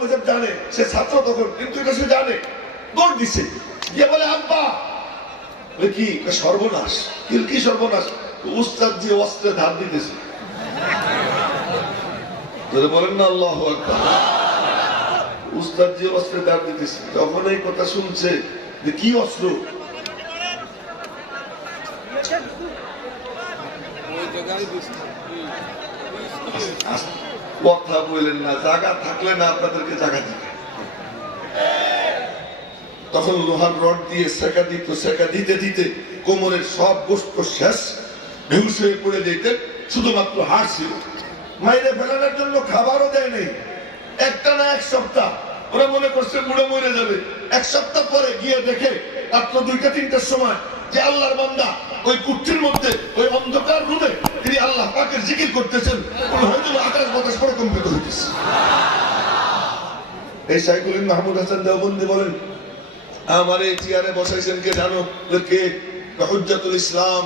মজব জানে, সে ছাত্র তখন, কিন্তু এটা সে জানে, দৌড় দিছে, গিয়ে বলে আব্বা, কি সর্বনাশ, কি সর্বনাশ, উস্তাদ যে অস্ত্রে ধার দিতেছে, বলেন না আল্লাহু আকবার, উস্তাদ যে অস্ত্রে ধার দিতেছে। যখন এই কথা শুনছে যে কি অস্ত্র, কথা বললেন না, জায়গা থাকলে না আপনাদেরকে জায়গা দিবে। তখন লোহার রড দিয়ে সেকা দিত, সেকা দিতে দিতে কোমরের সব গোস্ত শেষ, বেহুশ হয়ে পড়ে যেতেন, শুধুমাত্র হাড় ছিল। মাইরে ফেলানোর জন্য খাবারও দেয় নেই, একটা না এক সপ্তাহ। ওরা মনে করছে বুড়ো মরে যাবে। এক সপ্তাহ পরে গিয়ে দেখে রাত্র 2টা-3টার সময় যে আল্লাহর বান্দা ওই কুঠির মধ্যে, ওই অন্ধকার রুমে তিনি আল্লাহ পাকের জিকির করতেছেন, হয়তো আকাশ বাতাস প্রকম্পিত হইতেছে। এই শাইখুল মাহমুদ হাসান দেওবন্দি বলেন, আমার এই চেয়ারে বসাইছেন কে জানো? কে? হুজ্জাতুল ইসলাম,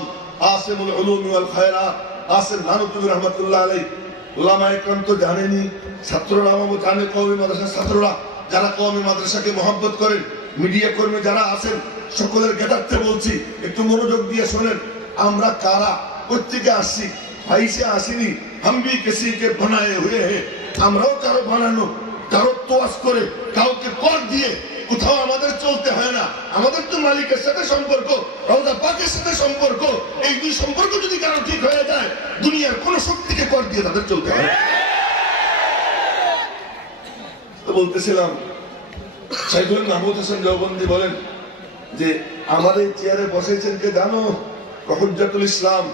আসিমুল উলুম ওয়াল খায়রাত, আসিম নানুতুবি রাহমাতুল্লাহ আলাইহি। উলামায়ে কেরাম তো জানেনই, ছাত্ররা আমও জানে, কওমি মাদ্রাসার ছাত্ররা যারা কওমি মাদ্রাসাকে মহব্বত করেন, মিডিয়া কর্মী যারা আছেন, সকলের জ্ঞাতার্থে বলছি, একটু মনোযোগ দিয়ে শোনেন। আমরা কারা, কোত্থেকে আসছি? ভাইসে আসিনি, হাম ভি কিসি কে বানায়ে হুয়ে হ্যাঁ। আমরাও কারো বানানো, কারো তোয়াজ করে, কাউকে কর দিয়ে কোথাও আমাদের চলতে হয় না। আমাদের তো মালিকের সাথে সম্পর্ক, রওজা পাকের সাথে সম্পর্ক। এই দুই সম্পর্ক যদি কারো ঠিক হয়ে যায়, দুনিয়ার কোন শক্তিকে কর দিয়ে তাদের চলতে হয়। তো বলতেছিলাম, শাইখুল মাহমুদ হাসান দেওবন্দি বলেন যে আমার এই চেয়ারে বসেছেন কে জানো? হুজ্জাতুল ইসলাম,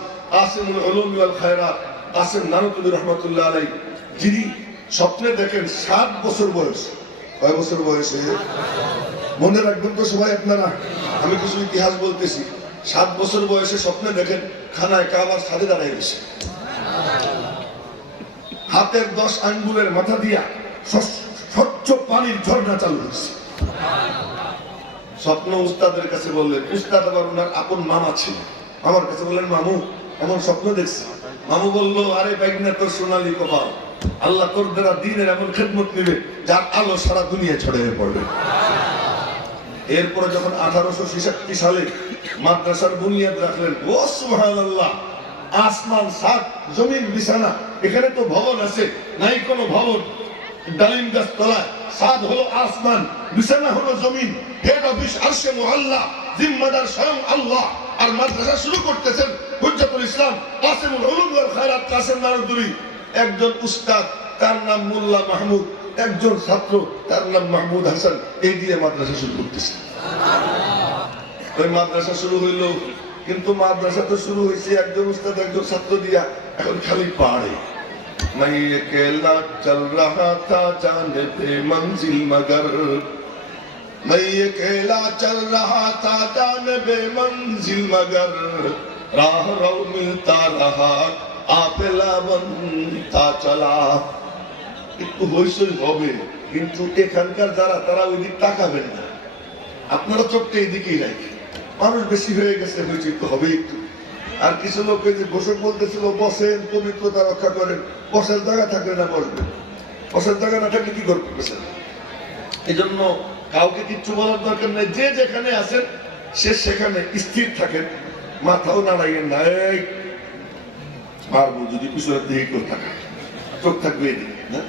আসিমুল উলুম ওয়াল খায়রাত, আসিম নানুতুবি রাহমাতুল্লাহ আলাইহি, যিনি স্বপ্নে দেখেন 7 বছর বয়স। কয় বছর বয়সে? মনে রাখবেন তো সবাই আপনারা, আমি কিছু ইতিহাস বলতেছি। 7 বছর বয়সে স্বপ্নে দেখেন খানায় কাবার ছাদে দাঁড়ায় গেছে, হাতের 10 আঙ্গুলের মাথা দিয়া স্বচ্ছ পানির ঝর্ণা চালু হয়েছে। স্বপ্ন উস্তাদের কাছে বললেন, উস্তাদ আবার ওনার আপন মামা ছিল, আমার কাছে বললেন, মামু এমন স্বপ্ন দেখছি। মামু বললো, আরে বাইকনা তোর সোনালী কপাল, আল্লাহ তোর দ্বারা দিনের এমন খেদমত নিবে যার আলো সারা দুনিয়া ছড়িয়ে পড়বে। এরপরে যখন 1866 সালে মাদ্রাসার বুনিয়াদ রাখলেন, ও সুবহানাল্লাহ, আসমান সাত, জমিন বিছানা। এখানে তো ভবন আছে, নাই কোনো ভবন, ডালিম গাছ তলায়। সাদ হলো আসমান, বিছানা হলো জমিন, হেড অফিস আরশে মুআল্লা, জিম্মাদার স্বয়ং আল্লাহ। আর মাদ্রাসা শুরু করতেছেন হুজ্জাতুল ইসলাম, আসিমুল উলুম ওয়াল খায়রাত, কাসেম নানুতুবি। একজন উস্তাদ, তার নাম মোল্লা মাহমুদ, একজন ছাত্র, তার নাম মাহমুদ হাসান। এই দিয়ে মাদ্রাসা শুরু করতেছে। ওই মাদ্রাসা শুরু হইল, কিন্তু মাদ্রাসা তো শুরু হয়েছে একজন উস্তাদ একজন ছাত্র দিয়া, এখন খালি পাহাড়ে। मैं अकेला चल रहा था जाने पे मंजिल मगर, मैं अकेला चल रहा था जाने पे मंजिल मगर, राह रो मिलता रहा आपेला बनता चला। একটু হইসই হবে, কিন্তু এখানকার যারা তারা ওই দিক তাকাবেন না। আপনারা চোখটা এইদিকেই রাখেন। মানুষ বেশি হয়ে গেছে, হয়েছে তো হবে একটু। আর কিছু লোক যে ঘোষক বলতেছিল, বসেন, পবিত্রতা রক্ষা করেন, বসার জায়গা থাকলে না বসবেন, বসার জায়গা না থাকলে কি করতে বসেন। এই জন্য কাউকে কিচ্ছু বলার দরকার নেই, যে যেখানে আছেন সে সেখানে স্থির থাকেন, মাথাও নাড়াইয়েন না। এই মারবো যদি পিছনের দিকে কেউ থাকে, চোখ থাকবে এদিকে না।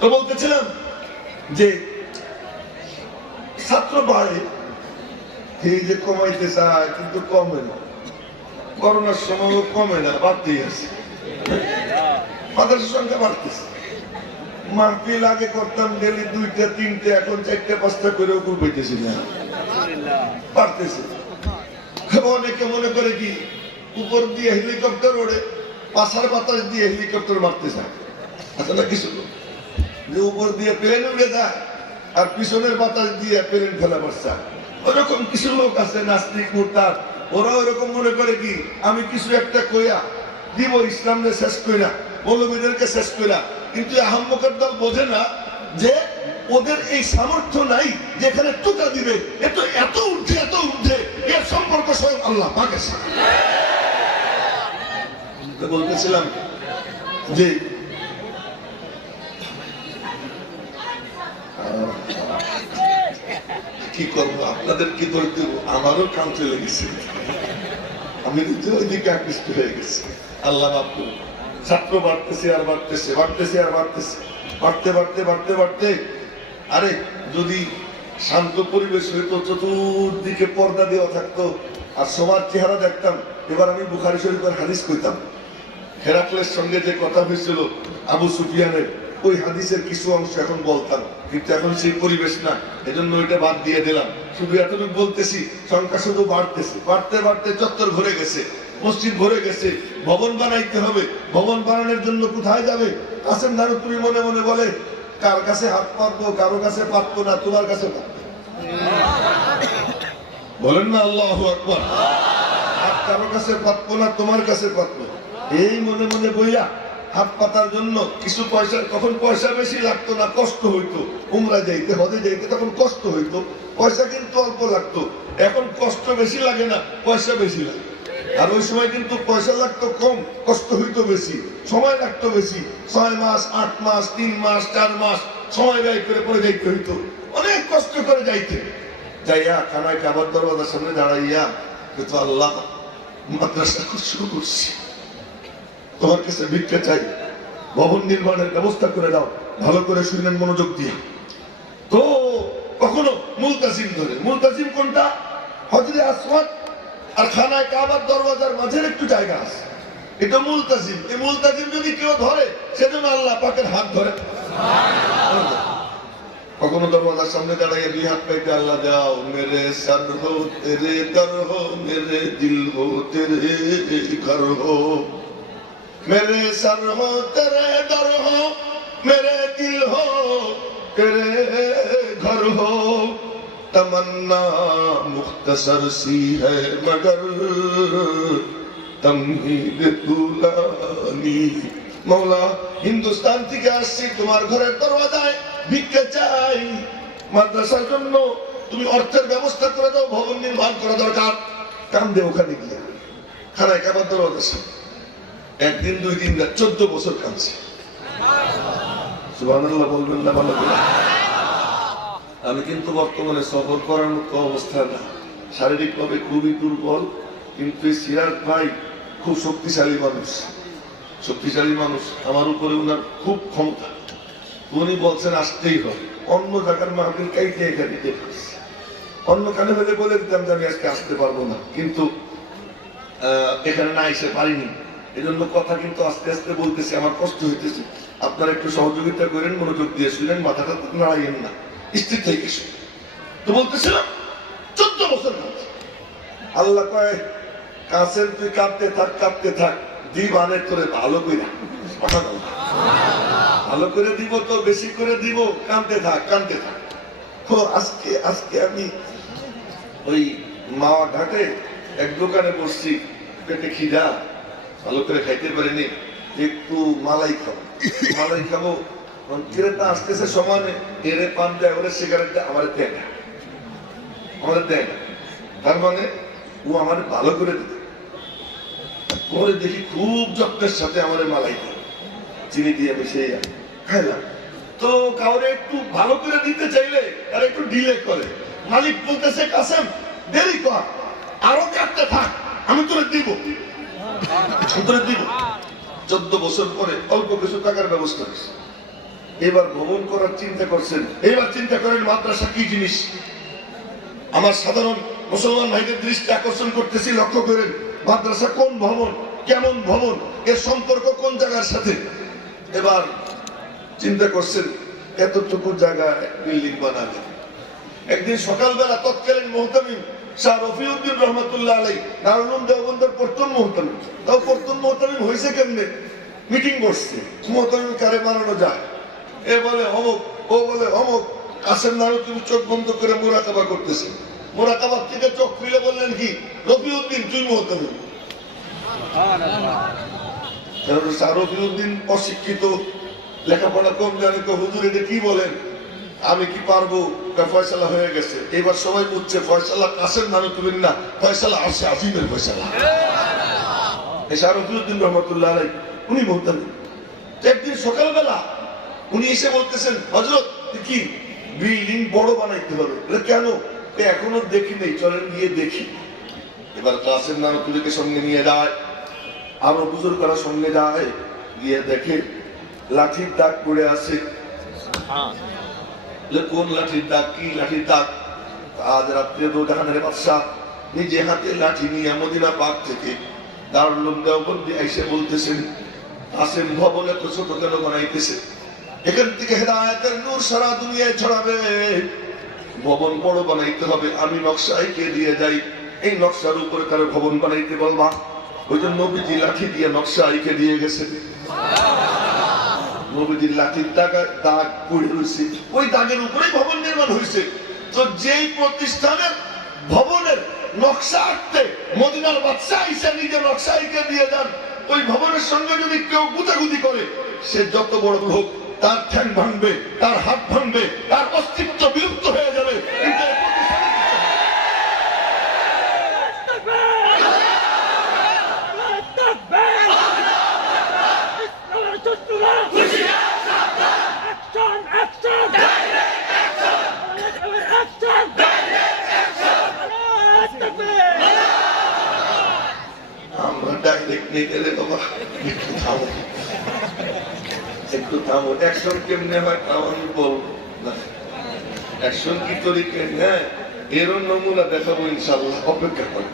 তো বলতেছিলাম যে ছাত্র বাড়ে, এই যে কমাইতে চায় কিন্তু কমে না, করোনার সময় কমে না, বাড়তেই আছে। মাদ্রাসার সংখ্যা বাড়তেছে। মাহফিল আগে করতাম ডেলি 2টা-3টে, এখন 4টা-5টা করে উপর পেতেছি না, বাড়তেছে। অনেকে মনে করে কি উপর দিয়ে হেলিকপ্টার ওড়ে, পাশার বাতাস দিয়ে হেলিকপ্টার মারতে চায়। আসলে কিছু যে উপর দিয়ে প্লেন উড়ে যায় আর পিছনের বাতাস দিয়ে প্লেন ফেলা বসা, ওরকম কিছু লোক আছে নাস্তিক মুরতাদ। ওরা ওরকম মনে করে কি আমি কিছু একটা কইয়া দিব ইসলামকে শেষ কইরা, মৌলবীদেরকে শেষ কইরা। কিন্তু আহম্মকের দল বোঝে না যে ওদের এই সামর্থ্য নাই যেখানে টুকা দিবে। এত ঊর্ধ্বে, এত ঊর্ধ্বে, এর সম্পর্ক স্বয়ং আল্লাহ পাকের সাথে। বলতেছিলাম যে কি করবো, আপনাদের কি দোষ দেব? আমারও কাম চলে গেছে, আমি নিজে ওইদিকে আকৃষ্ট হয়ে গেছি। আল্লাহ মাফ করুন। ছাত্র বাড়তেছে আর বাড়তেছে, বাড়তেছে আর বাড়তেছে, বাড়তে বাড়তে বাড়তে বাড়তে, আরে যদি শান্ত পরিবেশ হইতো, চতুর্দিকে পর্দা দেওয়া থাকতো আর সবার চেহারা দেখতাম, এবার আমি বুখারী শরীফের হাদিস কইতাম। হেরাক্লের সঙ্গে যে কথা হয়েছিল আবু সুফিয়ানের, ওই হাদিসের কিছু অংশ এখন বলতাম, কিন্তু এখন সেই পরিবেশ না, এজন্য ওইটা বাদ দিয়ে দিলাম। শুধু এতটুকু বলতেছি, সংখ্যা শুধু বাড়তেছে, বাড়তে বাড়তে চত্বর ভরে গেছে, মসজিদ ভরে গেছে, ভবন বানাইতে হবে। ভবন বানানোর জন্য কোথায় যাবে? কাসেম নানুতুরি মনে মনে বলে, কার কাছে হাত পাতবো, কারো কাছে পাতবো না, তোমার কাছে পাতবো। বলেন না আল্লাহু আকবার। হাত কারো কাছে পাতবো না, তোমার কাছে পাতবো। এই মনে মনে বইয়া হাত পাতার জন্য কিছু পয়সা, তখন পয়সা বেশি লাগতো না, কষ্ট হইতো। উমরা যাইতে, হজে যাইতে তখন কষ্ট হইতো, পয়সা কিন্তু অল্প লাগতো। এখন কষ্ট বেশি লাগে না, পয়সা বেশি লাগে। আর ওই সময় কিন্তু পয়সা লাগতো কম, কষ্ট হইতো বেশি, সময় লাগতো বেশি। 6 মাস, 8 মাস, 3 মাস, 4 মাস সময় ব্যয় করে পরে যাইতে হইতো, অনেক কষ্ট করে যাইতে। যাইয়া খানায় কাবার দরওয়াজার সামনে দাঁড়াইয়া, কিন্তু আল্লাহ মাদ্রাসা শুরু করছি, তোমার কাছে ভিক্ষা চাই, ভবন নির্মাণের ব্যবস্থা করে দাও। ভালো করে শুনলেন মনোযোগ দিয়ে। তো কখনো মুলতাজিম ধরে, মুলতাজিম কোনটা? হজরে আসওয়াদ আর খানায় কাবার দরওয়াজার মাঝের একটু জায়গা আছে, এটা মুলতাজিম। এই মুলতাজিম যদি কেউ ধরে, সেজন্য আল্লাহ পাকের হাত ধরে। কখনো দরওয়াজার সামনে দাঁড়াইয়া 2 হাত পাইতে, আল্লাহ যাও মেরে সর হো তেরে দর হো, মেরে দিল হো তেরে ঘর হো, मेरे सर हो तेरे दर हो, मेरे दिल हो तेरे घर हो, तमन्ना मुख्तसर सी है मगर तमहीद तुलानी। मौला हिंदुस्तान থেকে আসছি, তোমার ঘরের দরওয়াজায় ভিক্ষা চাই, মাদ্রাসার জন্য তুমি অর্থের ব্যবস্থা করে দাও, ভবন নির্মাণ করা দরকার। কান্দে ওখানে গিয়া খানায় কাবার দরওয়াজা, একদিন 2 দিন না, 14 বছর কাঁদছে। সুবহানাল্লাহ বলবেন না? ভালো করে। আমি কিন্তু বর্তমানে সফর করার মতো অবস্থা না, শারীরিকভাবে খুবই দুর্বল, কিন্তু সিরাজ ভাই খুব শক্তিশালী মানুষ, শক্তিশালী মানুষ। আমার উপরে ওনার খুব ক্ষমতা, উনি বলছেন আসতেই হবে। অন্য জায়গার মাহফিল কাইতে এখানে দেখেছি, অন্য কানে হলে বলে দিতাম যে আমি আজকে আসতে পারবো না, কিন্তু এখানে না এসে পারিনি। এজন্য কথা কিন্তু আস্তে আস্তে বলতেছি, আমার কষ্ট হইতেছে। আপনারা একটু সহযোগিতা করেন, মনোযোগ দিয়ে শুনেন, মাথাটা নাড়াইয়েন না, স্থির থেকে শুনেন। তো বলতেছিলাম 14 বছর কাঁদছে। আল্লাহ কয়, কাছের তুই কাঁদতে থাক, কাঁদতে থাক, দিব আনে করে ভালো করে, ভালো করে দিব তো, বেশি করে দিব, কাঁদতে থাক, কাঁদতে থাক। তো আজকে আমি ওই মাওয়া ঘাটে এক দোকানে বসছি, পেটে খিদা, ভালো করে খাইতে পারিনি, একটু মালাই খাবো, মালাই খাবো। ক্রেতা আসতেছে সমানে, এরে পান দেয়, ওরে সিগারেট দেয়, আমার দেয় না, আমাদের দেয় না। তার মানে ও আমার ভালো করে দিতে, পরে দেখি খুব যত্নের সাথে আমার মালাই দেয়, চিনি দিয়ে মিশিয়ে খাইলাম। তো কাউরে একটু ভালো করে দিতে চাইলে আর একটু ডিলে করে। মালিক বলতেছে, কাসেম দেরি কর, আরো কাটতে থাক, আমি তোরে দিব। 14 বছর পরে অল্প কিছু টাকার ব্যবস্থা হয়েছে। এবার ভবন করার চিন্তা করছেন। এবার চিন্তা করেন মাদ্রাসা কি জিনিস। আমার সাধারণ মুসলমান ভাইদের দৃষ্টি আকর্ষণ করতেছি, লক্ষ্য করেন মাদ্রাসা কোন ভবন, কেমন ভবন, এর সম্পর্ক কোন জায়গার সাথে। এবার চিন্তা করছেন এতটুকু জায়গায় বিল্ডিং বানাবে। একদিন সকালবেলা তৎকালীন মুহতামিম শাহ রফিউদ্দিন রহমাতুল্লাহ আলাইহি দারুল উলুম দেওবন্দের প্রথম মুহতামিম, তাও প্রথম মুহতামিম হয়েছে কেমনে? মিটিং বসছে, মুহতামিম কারে বানানো যায়, এ বলে অমুক, ও বলে অমুক। কাসেম নানুতুরি চোখ বন্ধ করে মুরাকাবা করতেছে, মুরাকাবার থেকে চোখ খুলে বললেন কি, রফিউদ্দিন তুই মুহতামিম। শাহ রফিউদ্দিন অশিক্ষিত, লেখাপড়া কম জানে, তো হুজুর এটা কি বলেন, আমি কি পারবো? ফয়সালা হয়ে গেছে। এবার সবাই বুঝছে ফয়সালা কাসেম নানুতুরির না, ফয়সালা আসে আজিমের ফয়সালা। শাহ রফিউদ্দিন রহমাতুল্লাহ আলাইহি উনি মুহতামিম। একদিন সকালবেলা উনি এসে বলতেছেন, হযরত কি বিল্ডিং বড় বানাইতে হবে। কেন? এখনো দেখি নেই, চলেন গিয়ে দেখি। এবার কাসেম নানতুলিকে সঙ্গে নিয়ে যায়, আরো বুজুর্গরা সঙ্গে যায়, গিয়ে দেখে লাঠির দাগ পড়ে আছে। কোন লাঠির দাগ? কি লাঠির দাগ? আজ রাত্রে তো জাহানের বাদশাহ নিজে হাতে লাঠি নিয়ে মদিনা পাক থেকে দারুল উলুম দেওবন্দি এসে বলতেছেন, কাসেম ভবন এত ছোট কেন বানাইতেছে? এখান থেকে হেদায়েতের নূর সারা দুনিয়ায় ছড়াবে, ভবন বড় বানাইতে হবে। আমি নকশা এঁকে দিয়ে যাই, এই নকশার উপরে কারো ভবন বানাইতে বলবা। ওই জন্য নবীজি লাঠি দিয়ে নকশা এঁকে দিয়ে গেছে। নবীজির লাঠির দাগ পড়ে রয়েছে, ওই দাগের উপরে ভবন নির্মাণ হয়েছে। তো যেই প্রতিষ্ঠানের ভবনের নকশা আঁকতে মদিনার বাদশা এসে নিজে নকশা এঁকে দিয়ে যান, ওই ভবনের সঙ্গে যদি কেউ গুতাগুতি করে, সে যত বড় লোক, তার ঠ্যাং ভাঙবে, তার হাত ভাঙবে, তার অস্তিত্ব বিলুপ্ত হয়ে যাবে। কিন্তু আমরা ডাইরেক্ট নিয়ে গেলে বাবা একটু থামো। অ্যাকশন কেমনে হয় তাও আমি বলবো না, অ্যাকশন কি তরিকে নেয় এর নমুনা দেখাবো ইনশাআল্লাহ, অপেক্ষা করে।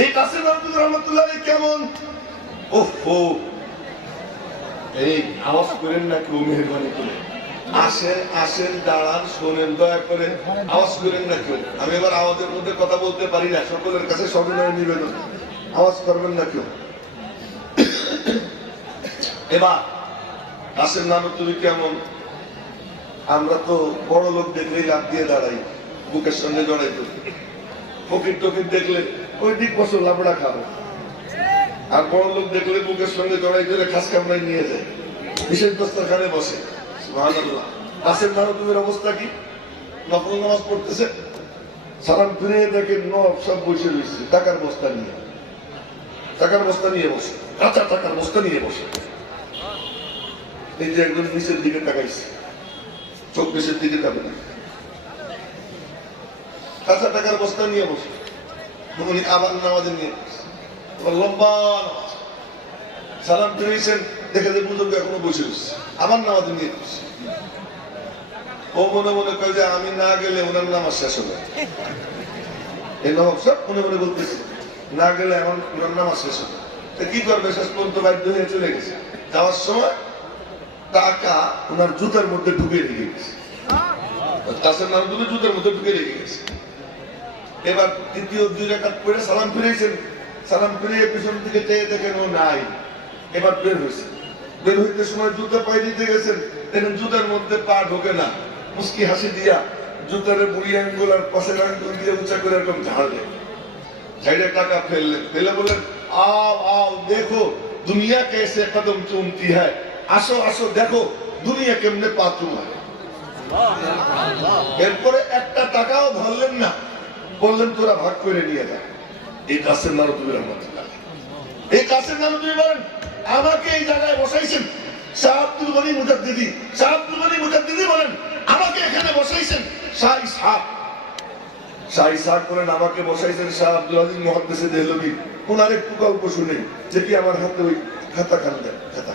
এই কাসেম নানতুলি রহমাতুল্লাহ কেমন? ওহো, এই আওয়াজ করেন না কেউ, মেহরবানি করে আসেন, আসেন, দাঁড়ান, শোনেন, দয়া করে আওয়াজ করেন না কেউ। আমি এবার আওয়াজের মধ্যে কথা বলতে পারি না, সকলের কাছে সবিনয় নিবেদন, আওয়াজ করবেন না কেউ। এবার কাসেম নানতুলি কেমন? আমরা তো বড় লোক দেখলেই লাভ দিয়ে দাঁড়াই, বুকের সঙ্গে জড়াই তো। ফকির টকির দেখলে ওই দিক বছর লাবড়া খাবে, আর বড় লোক দেখলে বুকের সঙ্গে জড়াই করে খাস কামড়াই নিয়ে যায়, বিশেষ দস্তরখানে বসে। সুবহানাল্লাহ। কাসেম নানতুলির অবস্থা কি? নফল নামাজ পড়তেছে, সালাম ফিরে দেখেন নব সব বসে রয়েছে টাকার বস্তা নিয়ে, টাকার বস্তা নিয়ে বসে, কাঁচা টাকার বস্তা নিয়ে বসে। এই যে একজন নিচের দিকে তাকাইছে, চোখ নিচের দিকে যাবে না, কাঁচা টাকার বস্তা নিয়ে বসে। উনি আবার নামাজে নিয়ে লম্বা নামাজ, সালাম ফিরেছেন, দেখে যে বুজুর্গ এখনো বসে রয়েছে, আবার নামাজে নিয়ে বসে। ও মনে মনে কয় যে আমি না গেলে ওনার নামাজ শেষ হবে। এই নবাব সব মনে মনে বলতেছে, না গেলে এমন ওনার নামাজ শেষ হবে। কি করবে? শেষ পর্যন্ত বাধ্য হয়ে চলে গেছে। যাওয়ার সময় টাকা ওনার জুতার মধ্যে ঢুকে রেখে গেছে, কাসেম নানতুলি জুতার মধ্যে ঢুকে রেখে গেছে। এবার দ্বিতীয় 2 রাকাত পড়ে সালাম ফিরেছেন, সালাম ফিরিয়ে পিছন দিকে চেয়ে দেখেন ও নাই। এবার বের হয়েছে, বের হইতে সময় জুতা পায়ে দিতে গেছেন, দেখেন জুতার মধ্যে পা ঢোকে না। মুস্কি হাসি দিয়া জুতার বুড়ি আঙ্গুল আর পাশের আঙ্গুল দিয়ে উঁচা করে এরকম ঝাড় দেয়, ঝাড়ে টাকা ফেললেন, ফেলে বলেন आओ आओ देखो दुनिया कैसे कदम चूमती है, আসো আসো দেখো দুনিয়া কেমনে পা চুমায়। এরপরে একটা টাকাও ধরলেন না, বললেন তোরা ভাগ করে নিয়ে যা। এই কাসেম নানতুলি রহমাতুল্লাহ, এই কাসেম নানতুলি বলেন আমাকে এই জায়গায় বসাইছেন। শাহ আব্দুল গনি মুজাদ্দিদি, শাহ আব্দুল গনি মুজাদ্দিদি বলেন আমাকে এখানে বসাইছেন। শাহ ইসহাক বলেন আমাকে বসাইছেন শাহ আব্দুল আজিজ মুহাদ্দিসে দেহলভী। ওনার একটু গল্প শুনে যে কি আমার হাতে ওই খাতা খান দেন, খাতা।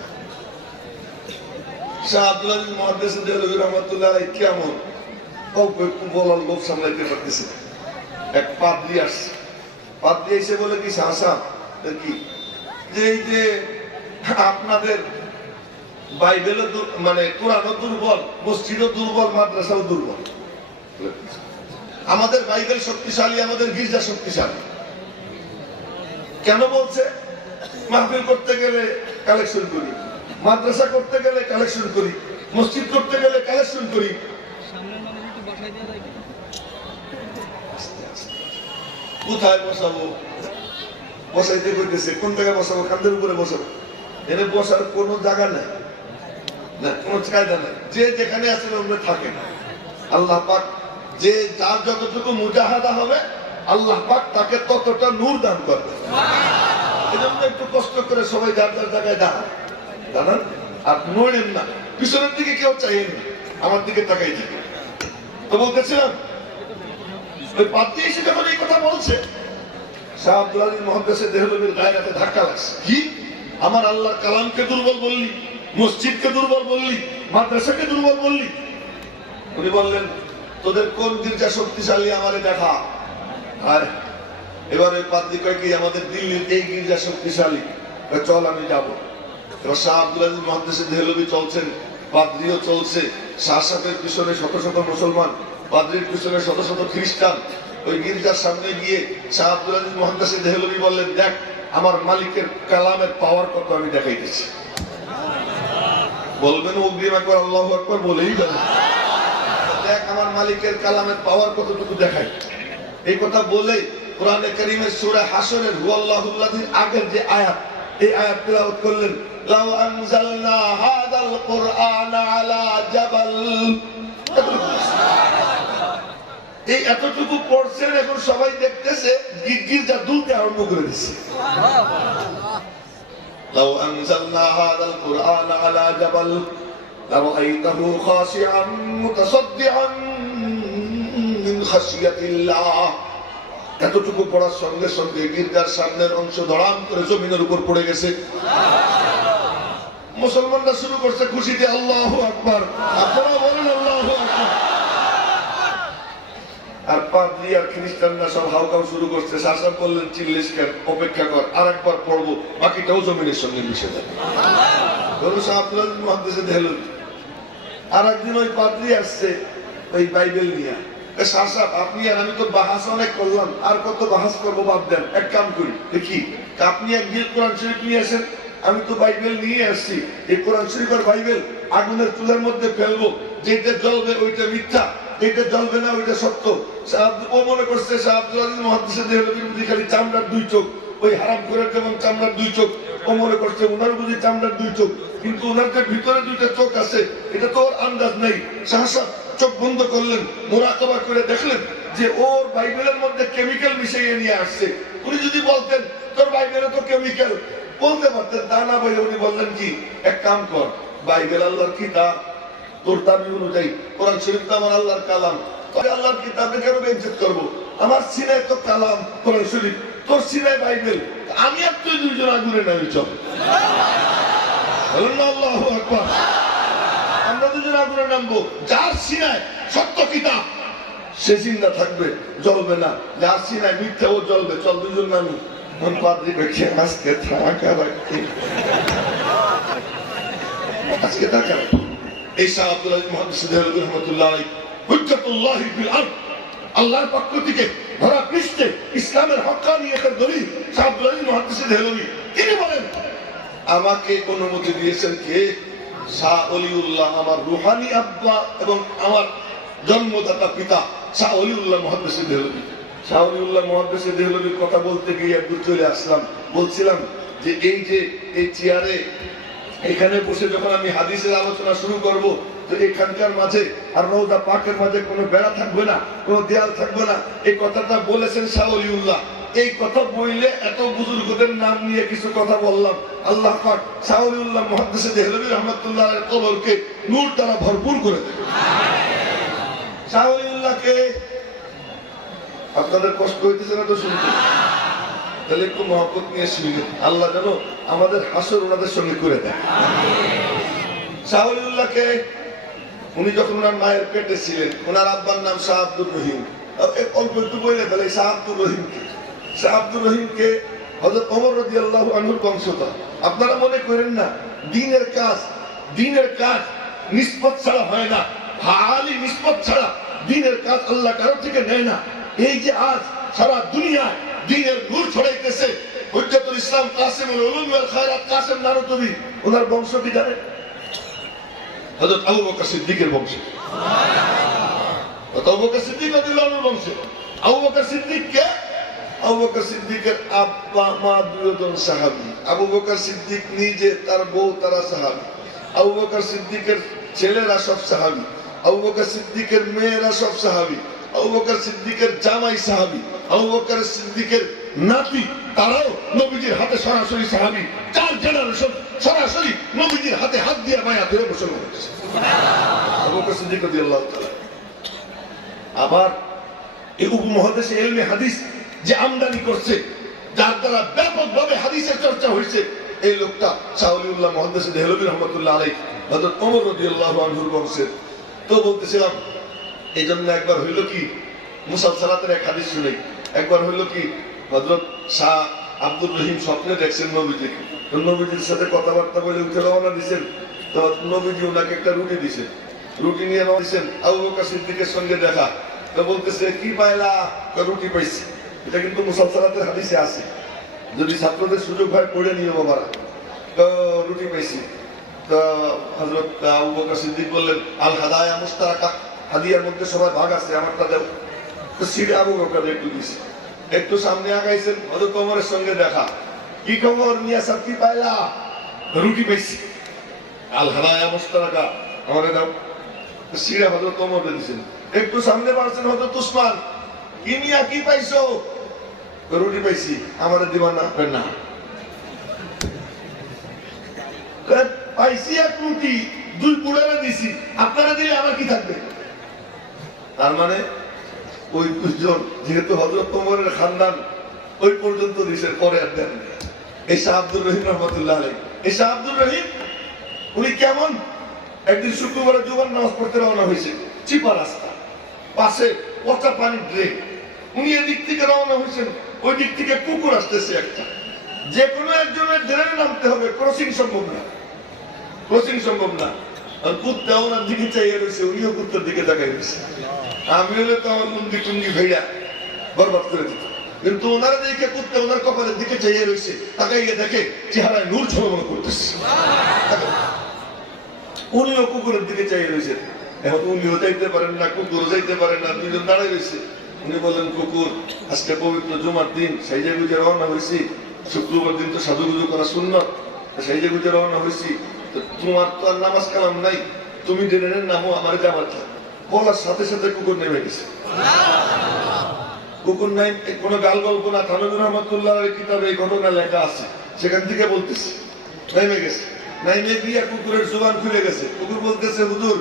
শাহ আব্দুল আজিজ মুহাদ্দিসে দেহলভী রহমাতুল্লাহ আলাইহি কেমন গল্প একটু বলার লোভ সামলাইতে পারতেছে। এক পাদ্রী আসছে, পাদ্রী এসে বলে কি শাহ সাহেব কি যে এই যে আপনাদের বাইবেলও মানে কোরআনও দুর্বল, মসজিদও দুর্বল, মাদ্রাসাও দুর্বল। আমাদের বাইবেল শক্তিশালী, আমাদের গির্জা শক্তিশালী। কেন বলছে? মাহফিল করতে গেলে কালেকশন করি, মাদ্রাসা করতে গেলে কালেকশন করি, মসজিদ করতে গেলে কালেকশন করি। কোথায় বসাবো? বসাইতে কইতেছে, কোন জায়গায় বসাবো? কান্দের উপরে বসাবো। এনে বসার কোনো জায়গা নাই, না কোনো কায়দা নাই। যে যেখানে আসলে ওখানে থাকে না। আল্লাহ পাক যে যার যতটুকু মুজাহাদা হবে আল্লাহ পাক তাকে ততটা নূর দান করবে। এজন্য একটু কষ্ট করে সবাই যার যার জায়গায় দাঁড়ান, আর নড়েন না, পিছনের দিকে কেউ চাইেন না। আমার দিকে তাকাই থাকে। তো বলতেছিলাম ওই পাদ্রী এসে যখন এই কথা বলছে, শাহ আব্দুল আলিম মুহাদ্দিস দেহলভীর গায়ে হাতে ধাক্কা লাগছে। কি আমার আল্লাহর কালামকে দুর্বল বললি, মসজিদকে দুর্বল বললি, মাদ্রাসাকে দুর্বল বললি? উনি বললেন তোদের কোন গির্জা শক্তিশালী আমারে দেখা। আর এবারে পাদ্রী কয় কি আমাদের দিল্লির এই গির্জা শক্তিশালী, চল আমি যাবো। এবার শাহ আব্দুল আলিম মুহাদ্দিস দেহলভী চলছেন, পাদ্রীও চলছে, শাহ সাহেবের পিছনে শত শত মুসলমান, পাদ্রীর পিছনে শত শত খ্রিস্টান। ওই গির্জার সামনে গিয়ে শাহ আব্দুল আলিম মুহাদ্দিস দেহলভী বললেন দেখ আমার মালিকের কালামের পাওয়ার কত আমি দেখাইতেছি। বলবেন অগ্রিম একবার আল্লাহু আকবার বলেই যাবে, দেখ আমার মালিকের কালামের পাওয়ার কতটুকু দেখাই। এই কথা বলে কোরআনে কারীমের সূরা হাশরের হুয়াল্লাহুল্লাযীর আগের যে আয়াত, এই আয়াত তেলাওয়াত করলেন, লাউ আনজালনা হাযাল কুরআনা আলা জাবাল। এই এতটুকু পড়ছেন, এখন সবাই দেখতেছে গির্জা দুলতে আরম্ভ করে দিচ্ছে। লাউ আনজালনা হাযাল কুরআনা আলা জাবাল লারাআইতাহু খাশিআন মুতাসাদ্দিআন মিন খাশিয়াতিল্লাহ। এতটুকু পড়ার সঙ্গে সঙ্গে গির্জার সামনের অংশ ধড়াম করে জমিনের উপর পড়ে গেছে। মুসলমানরা শুরু করছে খুশিতে আল্লাহু আকবার। আপনারা বলেন আল্লাহু আকবার। আর পাদ্রী আর খ্রিস্টানরা সব হাউকাউ শুরু করছে। শাসক বললেন চিল্লিশ কেন, অপেক্ষা কর, আরেকবার পড়বো, বাকিটাও জমিনের সঙ্গে মিশে যাবে। শাহ আব্দুল আলিম মুহাদ্দিস দেহলভী আর একদিন ওই পাদ্রী আসছে ওই বাইবেল নিয়ে, শাসক আপনি আর আমি তো বাহাস অনেক করলাম, আর কত বাহাস করবো, বাদ দেন, এক কাম করি দেখি আপনি একদিন কোরআন শরীফ নিয়ে আসেন, আমি তো বাইবেল নিয়ে আসছি, এই কোরআন শরীফ আর বাইবেল আগুনের চুলার মধ্যে ফেলবো, যেটা জ্বলবে ওইটা মিথ্যা, এটা জ্বলবে না ওইটা সত্য। ও মনে করছে শাহ আব্দুল আলিম মুহাদ্দিস দেহলভীর বুঝি খালি চামড়ার দুই চোখ, ওই হারাম করে যেমন চামড়ার দুই চোখ, ও মনে করছে ওনার বুঝি চামড়ার দুই চোখ, কিন্তু ওনার যে ভিতরে দুইটা চোখ আছে এটা তো ওর আন্দাজ নেই। শাহ চোখ বন্ধ করলেন, মুরাকাবা করে দেখলেন যে ওর বাইবেলের মধ্যে কেমিক্যাল মিশিয়ে নিয়ে আসছে। উনি যদি বলতেন তোর বাইবেলে তো কেমিক্যাল, বলতে পারতেন, তা না বলে উনি বললেন কি এক কাম কর, বাইবেল আল্লাহর কিতাব, তোর দাবি অনুযায়ী কোরআন শরীফ তো আমার আল্লাহর কালাম, তবে আল্লাহর কিতাবে কেন বেইজ্জত করবো? আমার সিনায় তো কালাম কোরআন শরীফ, তোর সিনায় বাইবেল, আমি আর তুই দুইজন আগুনে নামি চল। বলুন না আল্লাহু আকবার। আমরা দুজন আগুনে নামবো, যার সিনায় সত্য কিতাব সে জিন্দা থাকবে, জ্বলবে না, যার সিনায় মিথ্যা ও জ্বলবে, চল দুজন নামি। মন পাদ্রী দেখে আজকে থাকা রাখতে, আজকে থাকা এই শাহ আব্দুল আলিম মুহাদ্দিস দেহলভী রাহমাতুল্লাহ আলাইহি হুজ্জাতুল্লাহি ফিল আরদ, আল্লাহর পক্ষ থেকে ধরা পৃষ্ঠে ইসলামের হক্কানিয়তের দলিল শাহ আব্দুল আলিম মুহাদ্দিস দেহলভী। তিনি বলেন আমাকে অনুমতি দিয়েছেন কে? শাহ ওলিউল্লাহ, আমার রুহানি আব্বা এবং আমার জন্মদাতা পিতা শাহ ওলিউল্লাহ মুহাদ্দিস দেহলভী। শাহ ওলিউল্লাহ মুহাদ্দিস দেহলভীর কথা বলতে গিয়ে একটু চলে আসলাম। বলছিলাম যে এই চেয়ারে এখানে বসে যখন আমি হাদিসের আলোচনা শুরু করব, তো এখানকার মাঝে আর রওজা পাকের মাঝে কোনো বেড়া থাকবে না, কোনো দেয়াল থাকবে না, এই কথাটা বলেছেন শাহ ওলিউল্লাহ। এই কথা বললে এত বুজুর্গদের নাম নিয়ে কিছু কথা বললাম, আল্লাহ পাক শাহ ওলিউল্লাহ মুহাদ্দিস দেহলভী রাহমাতুল্লাহ আলাইহির কবরকে নূর দ্বারা ভরপুর করে দেন। শাহ ওলিউল্লাহকে আপনাদের কষ্ট হইতেছে না তো শুনতে? তাহলে একটু মহব্বত নিয়ে শুনবেন, আল্লাহ যেন আমাদের হাসর ওনাদের সঙ্গে করে দেয়। শাহ ওলিউল্লাহকে উনি যখন ওনার মায়ের পেটে ছিলেন, ওনার আব্বার নাম শাহ আব্দুর রহিম। অল্প একটু বলে ফেলে শাহ আব্দুর রহিমকে। শাহ আব্দুর রহিমকে হযরত ওমর রাদিয়াল্লাহু আনহুর বংশধর। আপনারা মনে করেন না দিনের কাজ নিসবত ছাড়া হয় না, হালি নিসবত ছাড়া দিনের কাজ আল্লাহ কারো থেকে নেয় না। এই যে আজ সারা দুনিয়ায় দ্বীনের নূর ছড়াইতেছে হুজ্জাতুল ইসলাম কাসিমুল উলুম ওয়াল খায়রাত কাসেম নানুতুবি, ওনার বংশ কি জানেন? হযরত আবু বকর সিদ্দিকের বংশ। আবু বকর সিদ্দিক রাদিয়াল্লাহু আনহুর বংশ। আবু বকর সিদ্দিক কে? আবু বকর সিদ্দিকের আব্বা মা দুজন সাহাবী। আবু বকর সিদ্দিক নিজে, তার বউ, তারা সাহাবী। আবু বকর সিদ্দিকের ছেলেরা সব সাহাবী। আবু বকর সিদ্দিকের মেয়েরা সব সাহাবী। আবু বকর সিদ্দিকের জামাই সাহাবী। আবু বকর সিদ্দিকের নাতি, তারাও নবীজির হাতে সরাসরি সাহাবী। 4 জেনারেশন সরাসরি নবীজির হাতে হাত দিয়ে বায়াত হয়ে মুসলমান হয়েছে। আবু বকর সিদ্দিক রাদিয়াল্লাহু তাআলা। আবার এই উপমহাদেশে ইলমে হাদিস যে আমদানি করছে, যার দ্বারা ব্যাপকভাবে হাদিসের চর্চা হয়েছে, এই লোকটা শাহ ওলিউল্লাহ মুহাদ্দিস দেহলভী রাহমাতুল্লাহ আলাইহি, হযরত ওমর রাদিয়াল্লাহু আনহুর বংশের। তো বলতেছিলাম, এই জন্য একবার হইল কি, মুসালসালাতের এক হাদিস শুনে, একবার হইল কি, হযরত শাহ আব্দুর রহিম স্বপ্নে দেখছেন নবীজিকে। নবীজির সাথে কথাবার্তা বলে উঠে রওনা দিচ্ছেন। তো নবীজি ওনাকে একটা রুটি দিছেন, রুটি নিয়ে রওনা দিচ্ছেন। আবু বকর সিদ্দিকের সঙ্গে দেখা, তো বলতেছে কি পাইলা? রুটি পাইছি। এটা কিন্তু মুসালসালাতের হাদিসে আছে, যদি ছাত্রদের সুযোগ হয় পড়ে নিও বাবারা। তো রুটি পাইছি। তো হযরত আবু বকর সিদ্দিক বললেন, আল হাদায়া মুশতারাকা, হাদিয়ার মধ্যে সবার ভাগ আছে, আমারটা দাও। তো সিরে আবু বকর একটু দিছে। একটু সামনে আগাইছেন, হযরত ওমরের সঙ্গে দেখা। কি খবর মিয়া সাহেব, কি পাইলা? রুটি পাইছি। আল হাদায়া মুশতারাকা, আমারে দাও। সিরে হযরত ওমরে দিছেন। একটু সামনে বাড়ছেন, হযরত উসমান, কি মিয়া কি পাইছো? রুটি পাইছি, আমারে দিবা না? না, পাইছি এক রুটি, দুই পুড়ারে দিছি, আপনারা দিলে আমার কি থাকবে? তার মানে ওই দুইজন যেহেতু হযরত ওমরের খানদান, ওই পর্যন্ত দিছে, পরে আর দেন। এই শাহ আব্দুর রহিম রহমাতুল্লাহ আলাইহি, এই শাহ আব্দুর রহিম উনি কেমন? একদিন শুক্রবারে জুমার নামাজ পড়তে রওনা হয়েছে, চিপা রাস্তা, পাশে পচা পানির ড্রেন। উনি এদিক থেকে রওনা হয়েছেন, ওই দিক থেকে কুকুর আসতেছে একটা। যে কোনো একজনের ড্রেনে নামতে হবে, ক্রসিং সম্ভব না, ক্রসিং সম্ভব না। আর কুত্তা ওনার দিকে চাইয়ে রয়েছে, উনিও কুত্তার দিকে তাকাই রয়েছে। আমি হলে তো আমার লুঙ্গি টুঙ্গি ভেড়া বরবাদ করে দিত, কিন্তু ওনারা দেখে কুত্তা ওনার কপালের দিকে চাইয়ে রয়েছে, তাকাইয়ে দেখে চেহারায় নূর ঝলমল করতেছে। উনিও কুকুরের দিকে চাইয়ে রয়েছে। এখন উনিও যাইতে পারেন না, কুকুরও যাইতে পারেন না, দুইজন দাঁড়াই রয়েছে। উনি বলেন, কুকুর, আজকে পবিত্র জুমার দিন, সাইজে গুজে রওনা হয়েছি। শুক্রবার দিন তো সাজুগুজু করা সুন্নত, সাইজে গুজে রওনা হয়েছি। তো তোমার তো আর নামাজ কালাম নাই, তুমি ড্রেনের নামো, আমার জামার থাক। বলার সাথে সাথে কুকুর নেমে গেছে। কুকুর নাই, কোনো গাল গল্প না, থানবীর রহমাতুল্লাহ কিতাবে এই ঘটনা লেখা আছে, সেখান থেকে বলতেছে নেমে গেছে। নাইমে গিয়া কুকুরের জুবান খুলে গেছে। কুকুর বলতেছে, হুজুর,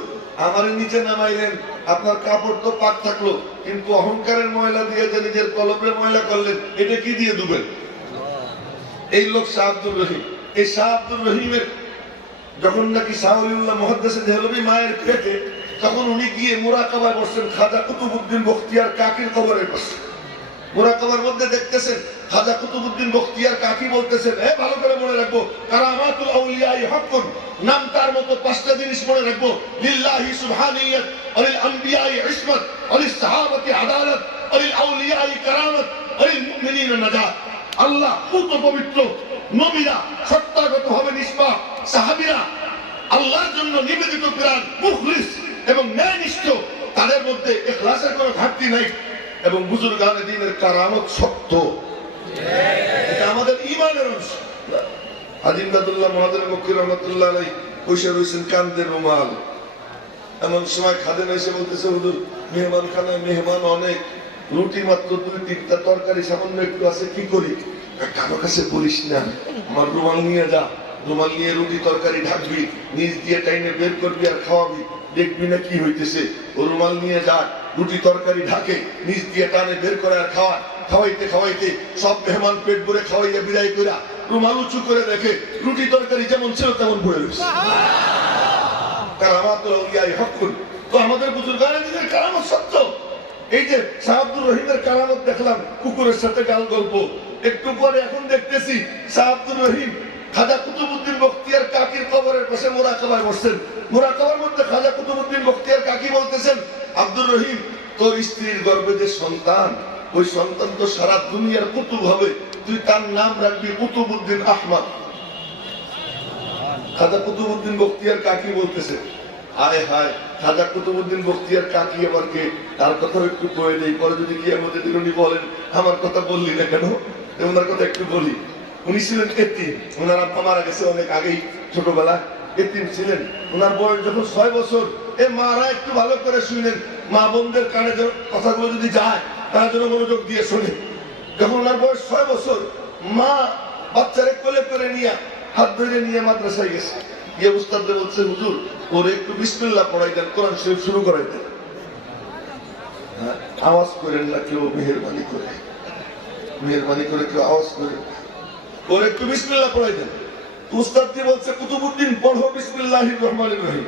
আমার নিচে নামাইলেন, আপনার কাপড় তো পাক থাকলো, কিন্তু অহংকারের ময়লা দিয়ে যে নিজের কলবের ময়লা করলেন, এটা কি দিয়ে ডুবেন? এই লোক শাহ আব্দুর রহিম। এই শাহ আব্দুর রহিমের যখন নাকি শাহ ওলিউল্লাহ মুহাদ্দিস দেহলভী মায়ের পেটে, তখন উনি গিয়ে মুরাকাবায় বসছেন, খাজা কুতুবউদ্দিন বখতিয়ার কাকির কবরে বসছেন। মুরাকাবার মধ্যে দেখতেছেন খাজা কুতুবউদ্দিন বখতিয়ার কাকি বলতেছেন, ভালো করে মনে রাখবো, কারামাতুল আউলিয়াই হকুন, নাম তার মতো 5টা জিনিস মনে রাখবো। লিল্লাহি সুবহানিয়ত, ওয়ালিল আম্বিয়াই ইসমাত, ওয়ালিস সাহাবাতি আদালত, ওয়ালিল আউলিয়াই কারামত, ওয়ালিল মুমিনিনা নাজাত। আল্লাহ পুত পবিত্র, নবীরা সত্যাগতভাবে নিষ্পাপ, সাহাবীরা আল্লাহর জন্য নিবেদিত প্রাণ, মুখলিস এবং ন্যায়নিষ্ঠ, তাদের মধ্যে ইখলাসের কোনো ঘাটতি নাই, এবং বুজুর্গানে দ্বীনের কারামত সত্য। এটা আমাদের ঈমানের অংশ। হাজী ইমদাদুল্লাহ মুহাদ্দিস মক্কি রহমাতুল্লাহ আলাইহি বসে রয়েছেন, কান্দের রুমাল। এমন সময় খাদেম এসে বলতেছে, হুজুর, মেহমান খানায় মেহমান অনেক, রুটি মাত্র 2-3টা, তরকারি সামান্য একটু আছে, কি করি? কারো কাছে বলিস না, আমার রুমাল নিয়ে যা, রুমাল নিয়ে রুটি তরকারি ঢাকবি, নিজ দিয়ে টাইনে বের করবি আর খাওয়াবি, দেখবি না কি হইতেছে। ও রুমাল নিয়ে যা, রুটি তরকারি ঢাকে, নিজ দিয়ে টানে বের করে আর খাওয়া। খাওয়াইতে খাওয়াইতে সব মেহমান পেট ভরে খাওয়াইয়া বিদায় কইরা রুমাল উঁচু করে দেখে রুটি তরকারি যেমন ছিল তেমন ভরে রয়েছে। কারামাতুল আউলিয়াই হকুন। তো আমাদের বুজুর্গানে দ্বীনের কারামত সত্য। এই যে শাহ আব্দুর রহিমের কারামত দেখলাম, কুকুরের সাথে গাল গল্প। একটু পরে এখন দেখতেছি শাহ আব্দুর রহিম খাজা কুতুবউদ্দিন বখতিয়ার কাকির কবরের পাশে মুরাকাবায় বসছেন। মুরাকাবার মধ্যে খাজা কুতুবউদ্দিন বখতিয়ার কাকি বলতেছেন, আব্দুর রহিম, তোর স্ত্রীর গর্ভে যে সন্তান, ওই সন্তান তো সারা দুনিয়ার কুতুব হবে, তুই তার নাম রাখবি কুতুবউদ্দিন আহমদ। খাজা কুতুবউদ্দিন বখতিয়ার কাকি বলতেছে, আয় হায়, খাজা কুতুবউদ্দিন বখতিয়ার কাকি আবার কে? তার কথা একটু কয়ে দেই, পরে যদি কিয়ামতের দিন উনি বলেন আমার কথা বললি না কেন, ওনার কথা একটু বলি। উনি ছিলেন এতিম, ওনার আব্বা মারা গেছে অনেক আগেই, ছোটবেলা এতিম ছিলেন। ওনার বয়স যখন 6 বছর, এ মারা একটু ভালো করে শুনলেন, মা বোনদের কানে কথাগুলো যদি যায় তারা যেন মনোযোগ দিয়ে শোনে। যখন ওনার বয়স 6 বছর, মা বাচ্চারে কোলে করে নিয়ে হাত ধরে নিয়ে মাদ্রাসায় গেছে। গিয়ে উস্তাদরে বলছে, হুজুর, ওরে একটু বিসমিল্লাহ পড়াই দেন, কোরআন শরীফ শুরু করাই দেন। আওয়াজ করেন না কেউ, মেহেরবানি করে কেউ আওয়াজ করেন, ওরে একটু বিসমিল্লাহ পড়াই দেন। উস্তাদজি বলছে কুতুবউদ্দিন পড়ো বিসমিল্লাহির রহমানির রহিম।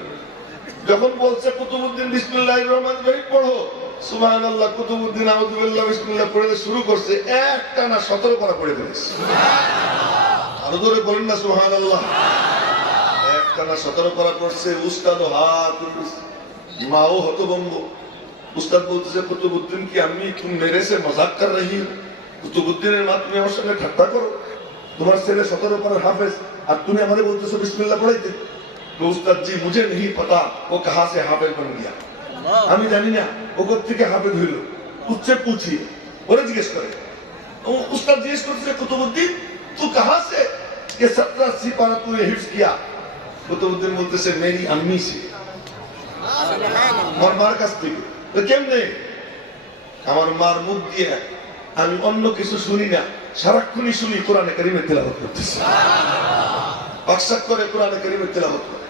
যখন বলছে কুতুবউদ্দিন বিসমিল্লাহির রহমানির রহিম পড়ো, সুবহানাল্লাহ, কুতুবউদ্দিন আউযু বিল্লাহি বিসমিল্লাহ পড়ে শুরু করছে, একটানা 17 পারা পড়ে ফেলেছে। আরো জোরে বলেন না সুবহানাল্লাহ। একটানা 17 পারা পড়ছে। উস্তাদও হাত তুলেছে, মাও হতভম্ব। উস্তাদ বলতেছে কুতুবউদ্দিন কি আমি তুম মেরে সে মজাক কর রহি হো? কুতুবউদ্দিনের মা তুমি আমার সঙ্গে ঠাট্টা করো? তোমার ছেলে 17 পারার হাফেজ আর তুমি আমাদের বলতেছো বিসমিল্লাহ পড়াইতে? তো উস্তাদ জি মুঝে नहीं पता वो कहां से हाफिज बन गया, আমি জানি না ও কোথা থেকে হাফেজ হইল, उससे पूछिए। ওরে জিজ্ঞেস করে। उस्ताद जिज्ञेस करते कुतुबुद्दीन तू कहां से ये 17-80 पारा तूने हिफ्ज किया? कुतुबुद्दीन बोलते से मेरी अम्मी से, আমার মার কাছ থেকে। তো কেমনে? আমার মার মুখ দিয়ে আমি অন্য কিছু শুনি না, সারাক্ষণই শুনি কোরআনে কারীমের তেলাওয়াত করতেছে। বাকশাক করে কোরআনে কারীমের তেলাওয়াত করে,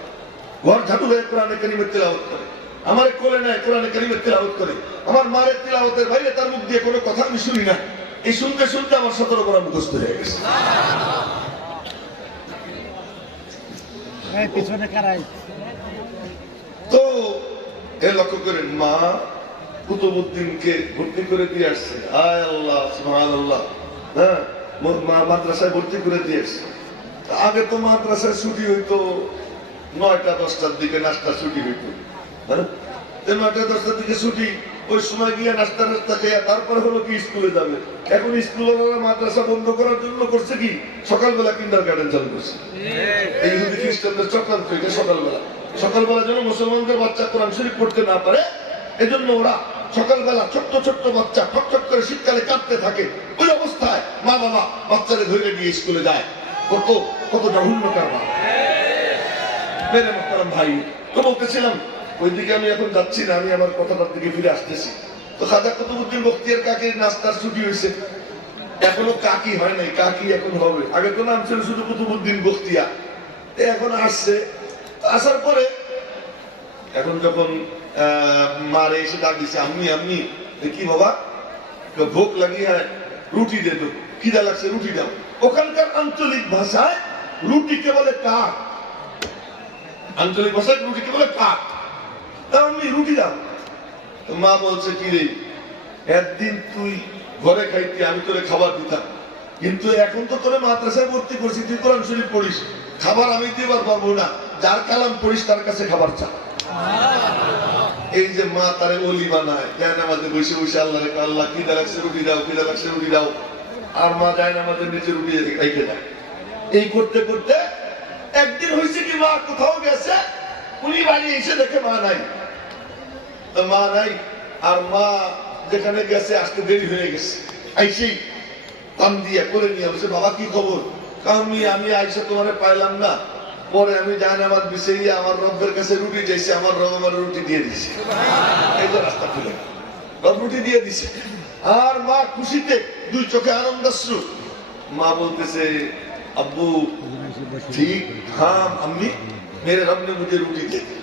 ঘর ঝাড়ু দিয়ে কোরআনে কারীমের তেলাওয়াত করে, আমার কোলে নেয় কোরআনে কারীমের তেলাওয়াত করে। আমার মায়ের তেলাওয়াতের বাইরে তার মুখ দিয়ে কোনো কথা আমি শুনি না। এই শুনতে শুনতে আমার 17 পারা মুখস্থ হয়ে গেছে। পিছনে কারাই তো এ লক্ষ্য করেন, মা কুতুবউদ্দিনকে ভর্তি করে দিয়ে আসছে। আয় আল্লাহ, সুবহানাল্লাহ। হ্যাঁ, মা মাদ্রাসায় ভর্তি করে দিয়ে আসছে। আগে তো মাদ্রাসায় ছুটি হইতো 9টা-10টার দিকে, নাস্তা ছুটি হইতো। হ্যাঁ, 9টা-10টার দিকে ছুটি, ওই সময় গিয়ে নাস্তা খেয়ে তারপরে হলো কি স্কুলে যাবে। এখন স্কুলের মাদ্রাসা বন্ধ করার জন্য করছে কি সকালবেলা কিন্ডারগার্টেন চালু করছে। এই ইহুদি খ্রিস্টানদের চক্রান্ত, এটা সকালবেলা যেন মুসলমানদের বাচ্চা কোরআন শরীফ পড়তে না পারে, এজন্য ওরা সকালবেলা ছোট্ট ছোট্ট বাচ্চা ঠকঠক করে শীতকালে কাঁদতে থাকে। ওই অবস্থায় মা বাবা বাচ্চাদের ধরে গিয়ে স্কুলে যায়। কত জঘন্য কারবার। মেরে মোহতারাম ভাই, তো বলতেছিলাম ওইদিকে আমি এখন যাচ্ছি না, আমি আমার কথাটার দিকে ফিরে আসতেছি। তো খাজা কুতুবউদ্দিন বখতিয়ার কাকির নাস্তার ছুটি হয়েছে, এখনো কাকি হয় নাই, কাকি এখন হবে। আগে তো নাম ছিল শুধু কুতুবউদ্দিন বখতিয়ার, এখন আসছে। আসার পরে এখন যখন মারে এসে ডাক দিছে, আম্মি কি বাবা, ভোক লাগিয়ে হয়, রুটি দে দো, খিদা লাগছে রুটি দাও। ওখানকার আঞ্চলিক ভাষায় রুটিকে বলে কাক, আঞ্চলিক ভাষায় রুটিকে বলে কাক। আমি রুটি দাও। মা বলছে কি রে, একদিন তুই ঘরে খাইতি, আমি তোরে খাবার দিতাম, কিন্তু এখন তো তোরে মাদ্রাসায় ভর্তি করছি, তুই কোরআন শরীফ পড়িস, খাবার আমি দিবার পারবো না, যার কালাম পড়িস তার কাছে খাবার চা। এই যে মা তারে ওলি বানায়, যায় নামাজে বসে বসে আল্লাহ খিদা লাগছে রুটি দাও, খিদা লাগছে রুটি দাও, আর মা যায় নামাজের নিচে রুটি রেখে দেয়। এই করতে করতে একদিন হয়েছে কি মা কোথাও গেছে, উনি বাড়ি এসে দেখে মা নাই। মা নাই, আর মা যেখানে গেছে আসতে দেরি হয়ে গেছে। আইসেই পান দিয়া করে নিয়ে বলছে, বাবা কি খবর? আমি আইসা তোমার পাইলাম না, পরে আমি জানি আমার বিছাইয়ে আমার রবের কাছে রুটি চাইছি, আমার রব আমার রুটি দিয়ে দিছে। এই তো রাস্তা খুলে রব রুটি দিয়ে দিছে। আর মা খুশিতে 2 চোখে আনন্দাশ্রু। মা বলতেছে, अब्बू ठीक, हाँ अम्मी मेरे रब ने मुझे रोटी दे दी।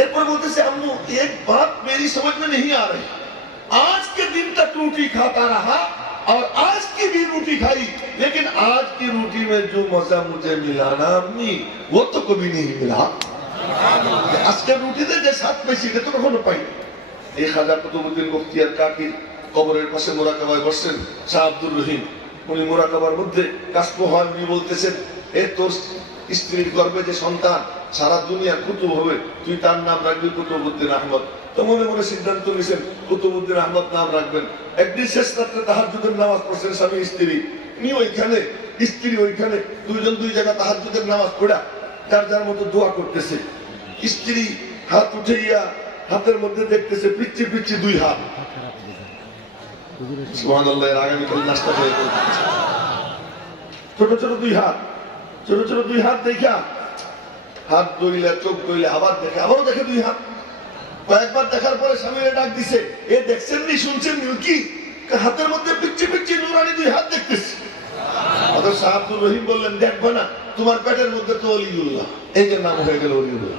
एरपर बोलते से अम्मू एक बात मेरी समझ में नहीं आ रही, आज के दिन तक रोटी खाता रहा और आज की भी रोटी खाई, लेकिन आज की रोटी में जो मजा मुझे मिला ना अम्मी, वो तो कभी नहीं मिला। आज के रोटी दे जो साथ में सीधे तो कखनो पाई। एक खाजा कुतुबउद्दीन बखতিয়ার কাকির কবরের পাশে মোরাকাবায় বসছেন শাহ আব্দুর রহিম। উনি মোরাকাবার মধ্যে কাশফ হয়, উনি বলতেছেন, এ তোর স্ত্রীর গর্ভে যে সন্তান সারা দুনিয়ার কুতুব হবে, তুই তার নাম রাখবি কুতুবউদ্দিন আহমদ। তো মনে মনে সিদ্ধান্ত নিয়েছেন কুতুবউদ্দিন আহমদ নাম রাখবেন। একদিন শেষ রাত্রে তাহাজ্জুদের নামাজ পড়ছেন স্বামী স্ত্রী, উনি ওইখানে, স্ত্রী ওইখানে, দুইজন দুই জায়গায় তাহাজ্জুদের নামাজ পড়া যার যার মতো দোয়া করতেছে। স্ত্রী হাত উঠাইয়া হাতের মধ্যে দেখতেছে পিচ্ছি পিচ্ছি 2 হাত। সুবহানাল্লাহ, আগামীকাল নাস্তা করে ছোট ছোট 2 হাত, ছোট ছোট 2 হাত দেখা হাত দইলে চোখ দইলে আবার দেখে, আবারও দেখে 2 হাত। কয়েকবার দেখার পরে স্বামীরে ডাক দিছে, এ দেখছেন নি শুনছেন নি কি হাতের মধ্যে পিচ্ছি পিচ্ছি নুরানি 2 হাত দেখতেছি। অথচ শাহ আব্দুর রহিম বললেন, দেখবে না তোমার পেটের মধ্যে তো অলিউল্লাহ, এই যে নাম হয়ে গেল অলিউল্লাহ।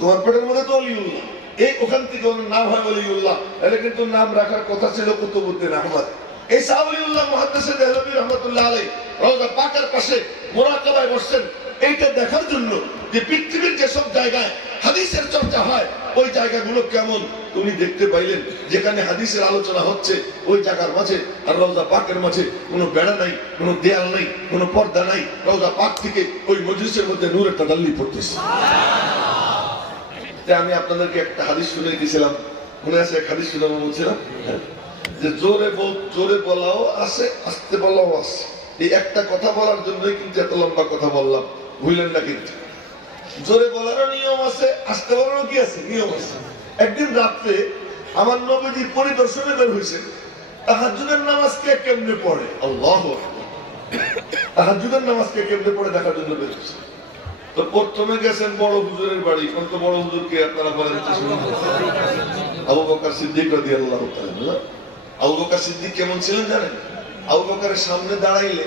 তোমার পেটের মধ্যে তো অলিউল্লাহ, এই ওখান থেকে ওর নাম হয় অলিউল্লাহ, তাহলে কিন্তু নাম রাখার কথা ছিল কুতুবউদ্দিন আহমদ। এই শাহ অলিউল্লাহ মুহাদ্দিস দেহলভী রহমাতুল্লাহ আলাইহি রওজা পাকের পাশে মুরাকাবায় বসছেন এইটা দেখার জন্য যে পৃথিবীর যেসব জায়গায় হাদিসের চর্চা হয় ওই জায়গাগুলো কেমন। উনি দেখতে পাইলেন যেখানে হাদিসের আলোচনা হচ্ছে ওই জায়গার মাঝে আর রওজা পাকের মাঝে কোনো বেড়া নাই, কোনো দেয়াল নাই, কোনো পর্দা নাই। রওজা পাক থেকে ওই মজলিসের মধ্যে নূরের তাদাল্লি পড়তেছে। আমি আপনাদেরকে একটা হাদিস শুনে দিয়েছিলাম, মনে আছে? এক হাদিস শুনে বলছিলাম যে জোরে বলাও আছে, আস্তে বলাও আছে। এই একটা কথা বলার জন্যই কিন্তু এত লম্বা কথা বললাম, ভুলেন না কিন্তু। জোরে বলারও নিয়ম আছে, আস্তে বলারও কি আছে, নিয়ম আছে। একদিন রাত্রে আমার নবীজি পরিদর্শনে বের হয়েছে, তাহাজ্জুদের নামাজ কে কেমনে পড়ে, আল্লাহু আকবার, তাহাজ্জুদের নামাজ কে কেমনে পড়ে দেখার জন্য বের হয়েছে। তো প্রথমে গেছেন বড় হুজুরের বাড়ি। কোন তো বড় হুজুর কে আপনারা বলেন? আবু বকর সিদ্দিক রাদিয়াল্লাহু তাআলা। আবু বকর সিদ্দিক কেমন ছিলেন জানেন? আবু বকরের সামনে দাঁড়াইলে,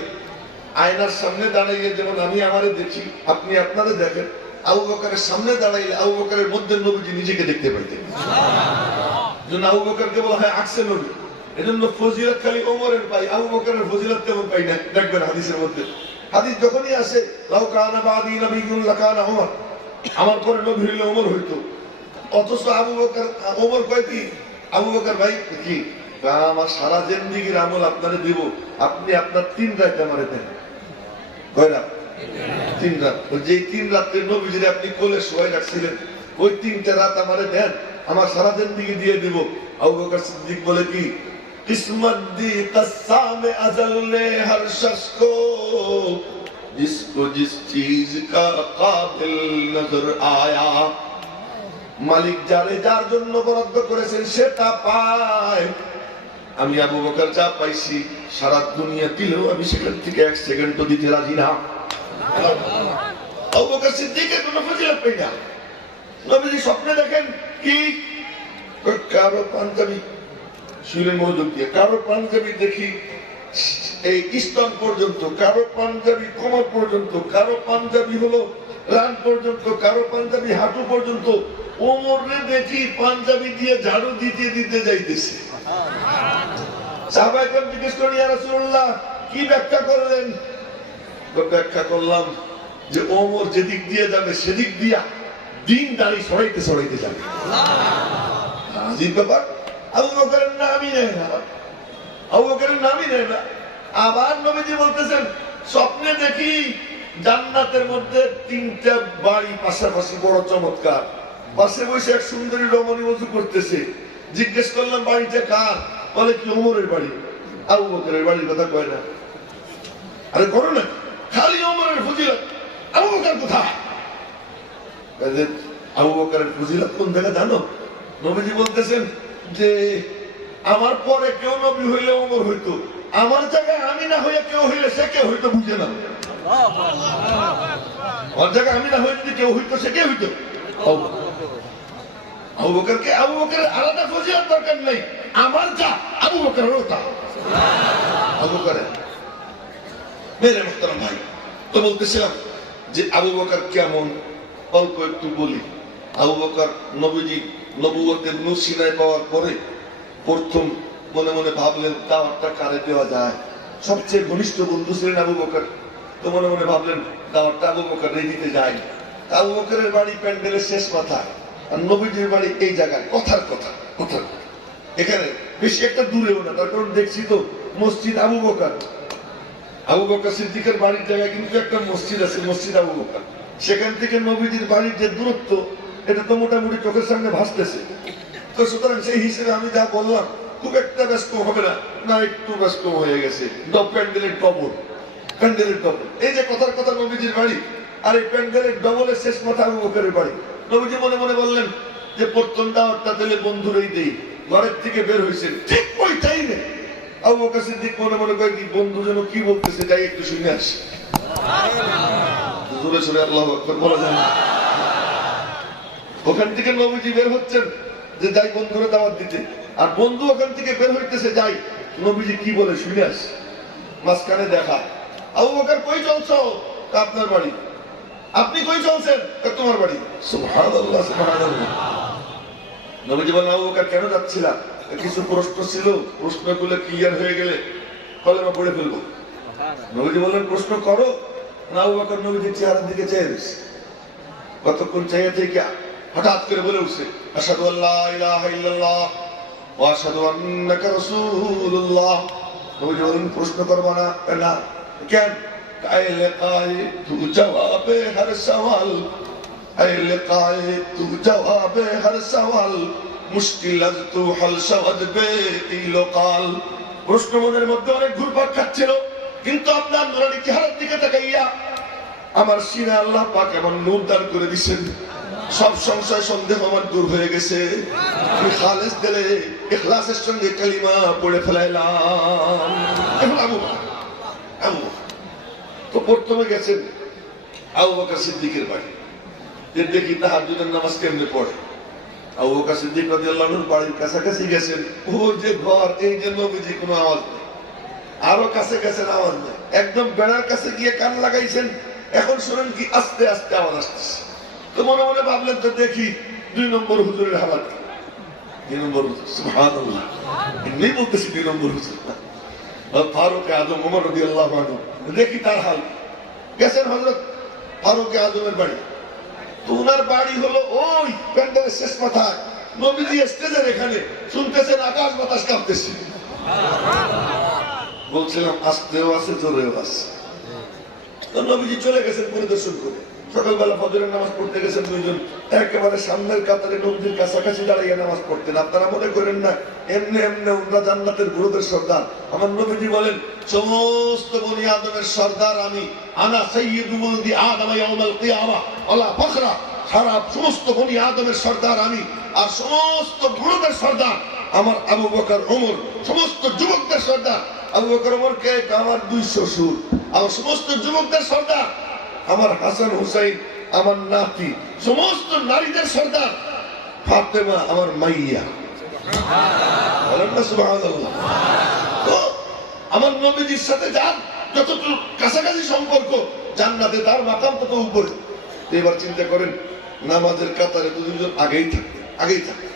আয়নার সামনে দাঁড়াইলে যেমন আমি আমারে দেখি, আপনি আপনারে দেখেন, আবু বকরের সামনে দাঁড়াইলে আবু বকরের মধ্যে নবীজি নিজেকে দেখতে পাইতেন। জন্য আবু বকরকে বলা হয় আকসে নবী। এজন্য ফজিলত খালি ওমরের পাই, আবু বকরের ফজিলত তেমন পাই না। দেখবেন হাদিসের মধ্যে, হাদিস যখনই আসে লাউ কানা বাদি নবিয়্যুন লাকানা ওমর, আমার পরে নবী হইলে ওমর হইতো। অথচ আবু বকর, ওমর কয় কি, আবু বকর ভাই কি, আমার সারা জিন্দেগীর আমল আপনারে দিব, আপনি আপনার 3 রাত আমারে দেন। কয় রাত? 3 রাত। যে 3 রাতে নবীজিরে আপনি কোলে শোয়াই রাখছিলেন, ওই 3টা রাত আমারে দেন, আমার সারা জিন্দেগি দিয়ে দিব। আবু বকর সিদ্দিক বলে কি, किस्मत दी कस्साम अज़ल ने हर शख्स को जिसको जिस चीज का काबिल नजर आया। মালিক যারে যার জন্য বরাদ্দ করেছেন সেটা পায়। আমি আবু বকর যা পাইছি সারা দুনিয়া দিলেও আমি সেখান থেকে 1 সেকেন্ড দিতে রাজি না। আবু বকর সিদ্দিকের কোনো ফজিলত পাই না। নবীজি স্বপ্নে দেখেন কি, কারো পাঞ্জাবি শুনেন মনোযোগ দিয়ে, কারো পাঞ্জাবি দেখি এই স্তন পর্যন্ত, কারো পাঞ্জাবি কোমর পর্যন্ত, কারো পাঞ্জাবি হলো রান পর্যন্ত, কারো পাঞ্জাবি হাঁটু পর্যন্ত। ওমরে দেখি পাঞ্জাবি দিয়ে ঝাড়ু দিতে দিতে যাইতেছে। সাহাবায়ে কেরাম জিজ্ঞেস করেন, ইয়া রাসূলুল্লাহ কি ব্যাখ্যা করলেন? তো ব্যাখ্যা করলাম যে ওমর যেদিক দিয়ে যাবে সেদিক দিয়া দিন দাড়ি সরাইতে সরাইতে যাবে। আজিব ব্যাপার। আবু বকরের নামই নেয় না, আবু বকরের নামই নেয় না। আবার নবীজি বলতেছেন স্বপ্নে দেখি জান্নাতের মধ্যে 3টা বাড়ি পাশাপাশি, বড় চমৎকার। পাশে বসে এক সুন্দরী রমণী ওযু করতেছে। জিজ্ঞেস করলাম বাড়িটা কার? বলে কি ওমরের বাড়ি। আবু বকরের বাড়ির কথা কয় না। আরে করো না, খালি ওমরের ফজিলত, আবু বকর কোথায়? আবু বকরের ফজিলত কোন জায়গা জানো? নবীজি বলতেছেন যে আমার পরে কেউ নবী হইলে ওমর হইতো, আমার জায়গায় আমি না হইয়া কেউ হইলে সে কে হইতো বুঝে না। আমার জায়গায় আমি না হয়ে যদি কেউ হইতো সে কে হইতো? আবু বকরকে, আবু বকরের আলাদা ফজিলত দরকার নেই, আমার যা আবু বকরেরও তা। আবু বকরের মেরে মুহতারাম ভাই, তো বলতেছিলাম যে আবু বকর কেমন অল্প একটু বলি। আবু বকর নবীজি নবুয়তের নূর সিনায় পাওয়ার পরে প্রথম মনে মনে ভাবলেন দাওয়াতটা কারে দেওয়া যায়। সবচেয়ে ঘনিষ্ঠ বন্ধু ছিলেন আবু বকর, তো মনে মনে ভাবলেন দাওয়াতটা আবু বকরকে দিতে যায়। আবু বকরের বাড়ি প্যান্ডেলের শেষ মাথায়, আর নবীজির বাড়ি এই জায়গায়। কথার কথা, এখানে বেশি একটা দূরেও না, তার কারণ দেখছি তো মসজিদ আবু বকর, আবু বকর সিদ্দিকের বাড়ির জায়গায় কিন্তু একটা মসজিদ আছে, মসজিদ আবু বকর। সেখান থেকে নবীজির বাড়ির যে দূরত্ব এটা তো মোটামুটি চোখের সামনে ভাসতেছে। তো সুতরাং সেই হিসেবে আমি যা বললাম খুব একটা ব্যস্ত হবে না, না একটু ব্যস্ত হয়ে গেছে। প্যান্ডেলের ডবল, প্যান্ডেলের ডবল, এই যে কথার কথা নবীজির বাড়ি, আর এই প্যান্ডেলের ডবলের শেষ মাথা আবু বকরের বাড়ি। নবীজি মনে মনে বললেন যে প্রথম দাওয়াতটা দিলে বন্ধুরই দেই। ঘরের থেকে বের হয়েছেন ঠিক ওই টাইমে আবু বকর সিদ্দিক মনে মনে করে কি বন্ধু যেন কি বলতেছে, যাই একটু শুনে আসি। জোরে সোরে আল্লাহু আকবার বলা যায় না। ওখান থেকে নবীজি বের হচ্ছেন যে যাই বন্ধুরে দাওয়াত দিতে, আর বন্ধু ওখান থেকে বের হইতেছে যাই নবীজি কি বলে শুনে আসি। মাঝখানে দেখা, আবু বকর কই চলছো? আপনার বাড়ি। আপনি কই চলছেন? তোমার বাড়ি। সুবহানাল্লাহ সুবহানাল্লাহ। নবীজি বলেন আবু বকর কেন যাচ্ছিলা? কিছু প্রশ্ন ছিল, প্রশ্নগুলো ক্লিয়ার হয়ে গেলে কলেমা পড়ে ফেলবো। নবীজি বললেন প্রশ্ন করো। আবু বকর নবীজির চেহারার দিকে চেয়ে রয়েছে। কতক্ষণ চেয়ে থেকে হঠাৎ করে বলে উঠছে আশহাদু আল্লা ইলাহা ইল্লাল্লাহ ওয়া আশহাদু আন্নাকা রাসূলুল্লাহ। নবীজি বলেন প্রশ্ন করবা না? না। কেন? আয়ে লিকায়ে তু জবাবে হর সওয়াল, আয়ে লিকায়ে তু জবাবে হর সওয়াল, মুশকিল আজ তু হাল শাওয়াদ বে ইলকাল। প্রশ্ন মনের মধ্যে অনেক ঘুরপাক খাচ্ছিল, কিন্তু আপনার নুরানি চেহারার দিকে তাকাইয়া আমার সিনা আল্লাহ পাক এমন নূর দান করে দিয়েছেন, সব সংশয় সন্দেহ আমার দূর হয়ে গেছে। আমি খালেস দিলে ইখলাসের সঙ্গে কালিমা পড়ে ফেলাইলাম। এখন আবু তো প্রথমে গেছেন আবু বকর সিদ্দিকের বাড়ি, যে দেখি তাহাজ্জুদের নামাজ কেমনে পড়ে। আবু বকর সিদ্দিক রাদিয়াল্লাহু আনহুর বাড়ির কাছাকাছি গেছেন, ও যে ঘর, এই যে নবীজি কোনো আওয়াজ নেই। আরো কাছে গেছেন, আওয়াজ নেই। একদম বেড়ার কাছে গিয়ে কান লাগাইছেন, এখন শুনেন কি আস্তে আস্তে আওয়াজ আসতেছে। তো মনে মনে ভাবলেন তো দেখি 2 নম্বর হুজুরের হালাত কি। 2 নম্বর হুজুর, সুবহানাল্লাহ, এমনি বলতেছি 2 নম্বর হুজুর ফারুক আজম ওমর রাদিয়াল্লাহু আনহু, দেখি তার হাল। গেছেন হযরত ফারুক আজমের বাড়ি। তো ওনার বাড়ি হলো ওই প্যান্ডেলের শেষ মাথায়। নবীজি স্টেজের এখানে শুনতেছেন আকাশ বাতাস কাঁপতেছে। বলছিলাম আস্তেও আছে জোরেও আছে। তো নবীজি চলে গেছেন পরিদর্শন করে। সকালবেলা ফজরের নামাজ পড়তে গেছেন 2 জন, একেবারে সামনের কাতারে নবীজির কাছাকাছি দাঁড়িয়ে নামাজ পড়তেন। আপনারা মনে করেন না এমনি এমনি ওনারা জান্নাতের বুড়োদের সর্দার। আমার নবীজি বলেন সমস্ত বনি আদমের সর্দার আমি, আনা সাইয়্যিদু ওয়ালদি আদম ইয়াউমাল কিয়ামা ওয়ালা ফখরা। সারা সমস্ত বনি আদমের সর্দার আমি, আর সমস্ত বুড়োদের সর্দার আমার আবু বকর ওমর। সমস্ত যুবকদের সর্দার আবু বকর ওমর কে? আমার 2 শ্বশুর। আর সমস্ত যুবকদের সর্দার আমার হাসান হুসাইন, আমার নাতি। সমস্ত নারীদের সর্দার ফাতেমা, আমার মাইয়া। বলেন না সুবহানাল্লাহ। তো আমার নবীজির সাথে যার যতটুকু কাছাকাছি সম্পর্ক, জান্নাতে তার মাকাম তত উপরে। এবার চিন্তা করেন, নামাজের কাতারে তো 2 জন আগেই থাকে।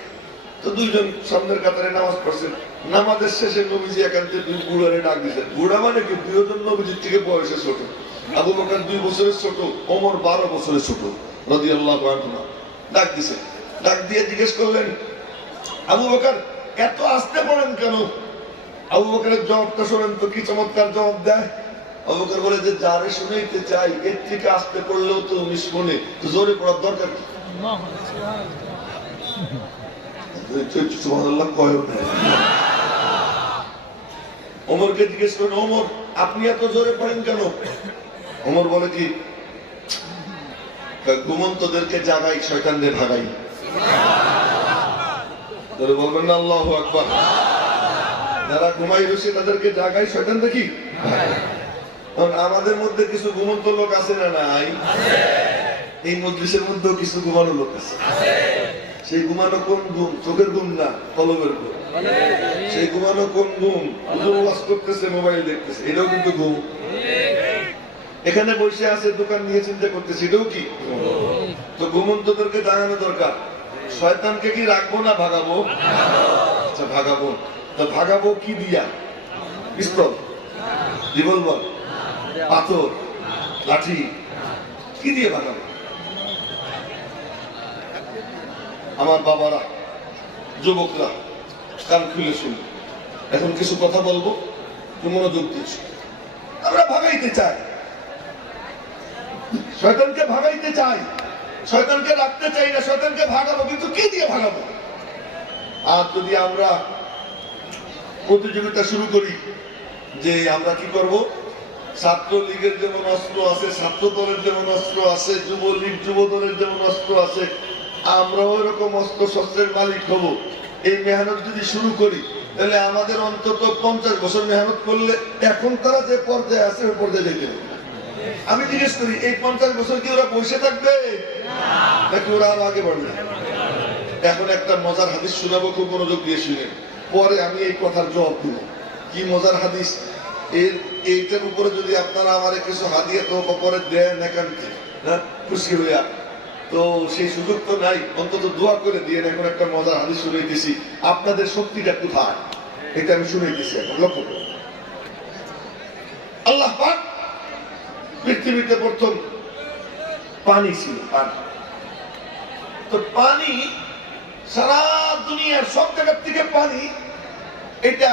তো 2 জন সামনের কাতারে নামাজ পড়ছেন। নামাজের শেষে নবীজি একান্তে 2 বুড়ারে ডাক দিয়েছেন। বুড়া মানে কি? 2 জন নবীজির থেকে বয়সে ছোট। আবু বকর 2 বছরের ছোট, ওমর 12 বছরের ছোট রাদিয়াল্লাহু আনহু। ডাক দিয়েছে। ডাক দিয়ে জিজ্ঞেস করলেন, আবু বকর এত আস্তে পড়েন কেন? আবু বকরের জবাবটা শোনেন তো, কি চমৎকার জবাব দেয়। আবু বকর বলে যে যারে শুনাইতে চাই এর থেকে আস্তে পড়লেও তো উনি শুনে, তো জোরে পড়ার দরকার কি? সুবহানাল্লাহ কয় না। ওমরকে জিজ্ঞেস করেন, ওমর আপনি এত জোরে পড়েন কেন? ওমর বলে কি, ঘুমন্তদেরকে জাগাই, শয়তানদের ভাগাই। বলবেন না আল্লাহু আকবার। যারা ঘুমাই রয়েছে তাদেরকে জাগাই, শয়তান দেখি। আমাদের মধ্যে কিছু ঘুমন্ত লোক আছে না নাই? এই মজলিসের মধ্যেও কিছু ঘুমানো লোক আছে। সেই ঘুমানো কোন ঘুম? চোখের ঘুম না, কলবের ঘুম। সেই ঘুমানো কোন ঘুম? ওয়াজ করতেছে, মোবাইল দেখতেছে, এটাও কিন্তু ঘুম। এখানে বসে আছে, দোকান নিয়ে চিন্তা করতেছে, এটাও কি? তো ঘুমন্তদেরকে জানানো দরকার। শয়তানকে কি রাখবো না ভাগাবো? আচ্ছা ভাগাবো। তো ভাগাবো কি দিয়া? পিস্তল, রিভলভার, পাথর, লাঠি, কি দিয়ে ভাগাবো? আমার বাবারা, যুবকরা কান খুলে শুনে এখন কিছু কথা বলবো, মনোযোগ দিচ্ছি। আমরা ভাগাইতে চাই, শয়তানকে ভাগাইতে চাই, শয়তানকে রাখতে চাই না, শয়তানকে ভাগাবো, কিন্তু কি দিয়ে ভাগাবো? আর যদি আমরা প্রতিযোগিতা শুরু করি যে আমরা কি করব, ছাত্রলীগের যেমন অস্ত্র আছে, ছাত্র দলের যেমন অস্ত্র আছে, যুবলীগ যুব দলের যেমন অস্ত্র আছে, আমরাও এরকম অস্ত্র শস্ত্রের মালিক হব। এই মেহনত যদি শুরু করি, তাহলে আমাদের অন্তত 50 বছর মেহনত করলে এখন তারা যে পর্যায়ে আছে ওই পর্যায়ে যেতে হবে। আমি জিজ্ঞেস করি, এই 50 বছর কি ওরা বসে থাকবে নাকি ওরা আরো আগে বাড়বে? এখন একটা মজার হাদিস শোনাবো, খুব মনোযোগ দিয়ে শুনেন, পরে আমি এই কথার জবাব দিব। কি মজার হাদিস! এইটার উপরে যদি আপনারা আমার কিছু হাদিয়া তো পরে দেন একান্তে, হ্যাঁ, খুশি হইয়া। তো সেই সুযোগ তো নাই, অন্তত দোয়া করে দিয়ে এখন একটা মজার হাদিস শুনাইতেছি। আপনাদের শক্তিটা কোথায় এটা আমি শুনাইতেছি, এখন লক্ষ্য করুন। আল্লাহ পাক পৃথিবীতে প্রথম পানি ছিল, পানি। তো পানি সারা দুনিয়ার সব জায়গার থেকে পানি এটা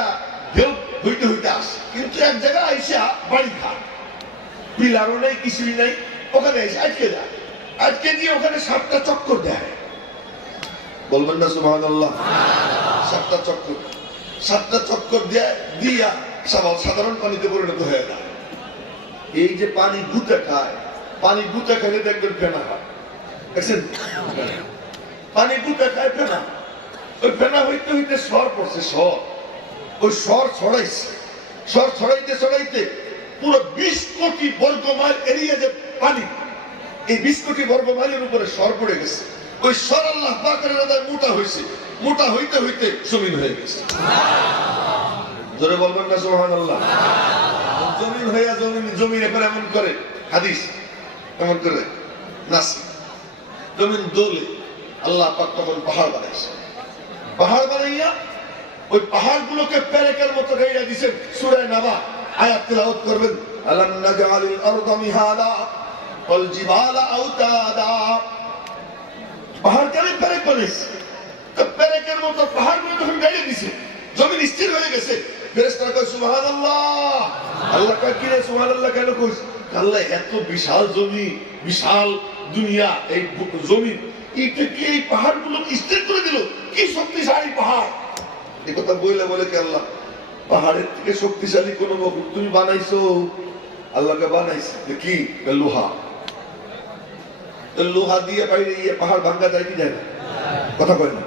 ঢেউ হইতে হইতে আসে, কিন্তু এক জায়গায় আইসা বাড়ি খায়, পিলারও নেই, কিছুই নাই, ওখানে এসে আটকে যায়। আজকে দিয়ে ওখানে 7টা চক্কর দেয়, বলবেন না সুবহানাল্লাহ? 7টা চক্কর দিয়া সাধারণ পানিতে পরিণত হয়ে যায়। এই যে পানি গুতে খায়, পানি গুতে খেলে দেখবেন ফেনা হয়, দেখছেন? পানি গুতে খায় ফেনা, ওই ফেনা হইতে হইতে স্বর পড়ছে, স্বর, ওই স্বর ছড়াইছে, স্বর ছড়াইতে ছড়াইতে পুরো 20 কোটি বর্গ মাইল এরিয়া যে পানি, এই 20 কোটি বর্গ মাইলের উপরে স্বর পড়ে গেছে। ওই স্বর আল্লাহ পাকের রাদায় মোটা হয়েছে, মোটা হইতে হইতে জমিন হয়ে গেছে। জোরে বলবেন না সুবহানাল্লাহ? জমিন হইয়া জমিন এখন এমন করে, হাদিস এমন করে নাসি, জমিন দোলে। আল্লাহ পাক তখন পাহাড় বানাইছে, পাহাড় বানাইয়া ওই পাহাড়গুলোকে পেরেকের মতো গাইয়া দিয়েছেন। সূরা নাবা আয়াত তেলাওয়াত করবেন, আলাম নাজআলিল আরদা মিহাদা ওয়াল জিবালা আওতাদা। পাহাড় কেন পেরেক বানাইছে? তো পেরেকের মতো পাহাড়গুলো যখন গাইয়া দিয়েছে, জমিন স্থির হয়ে গেছে। ফেরেশতারা কয় সুবহানাল্লাহ। আল্লাহ কয় কি রে সুবহানাল্লাহ কেন কইছ? আল্লাহ এত বিশাল জমি, বিশাল দুনিয়া, এই জমিন এটা কি এই পাহাড়গুলো স্থির করে দিল? কি শক্তিশালী পাহাড়! এই কথা বলে কি আল্লাহ পাহাড়ের থেকে শক্তিশালী কোন মখলুক তুমি বানাইছো? আল্লাহকে বানাইছে কি? লোহা। লোহা দিয়ে বাইরে পাহাড় ভাঙ্গা যায় কি যায় না? কথা কয় না?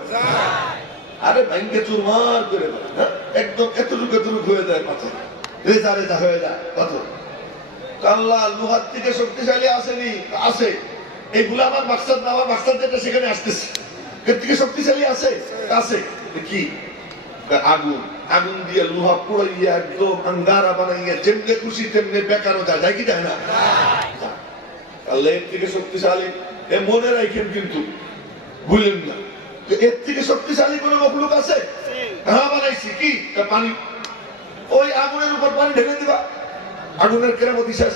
আরে ভাঙ্গে চুরমার করে একদম এতটুকু হয়ে যায় পাথর, রেজা রেজা হয়ে যায় পাথর। আল্লাহ লোহার থেকে শক্তিশালী আসেনি, আছে। এইগুলো আমার মাকসাদ না, আমার মাকসাদ যেটা সেখানে আসতেছে। এর থেকে শক্তিশালী আছে, আছে কি? আগুন। আগুন দিয়ে লোহা পুড়াইয়া একদম আঙ্গারা বানাইয়া যেমনে খুশি তেমনে বেকারও যায় কি যায় না? আল্লাহ এর থেকে শক্তিশালী, এ মনে রাখেন কিন্তু ভুলেন না। এর থেকে শক্তিশালী কোন মখলুক আছে? হ্যাঁ বানাইছি কি? পানি। ওই আগুনের উপর পানি ঢেলে দিবা, আগুনের কেরামতি শেষ।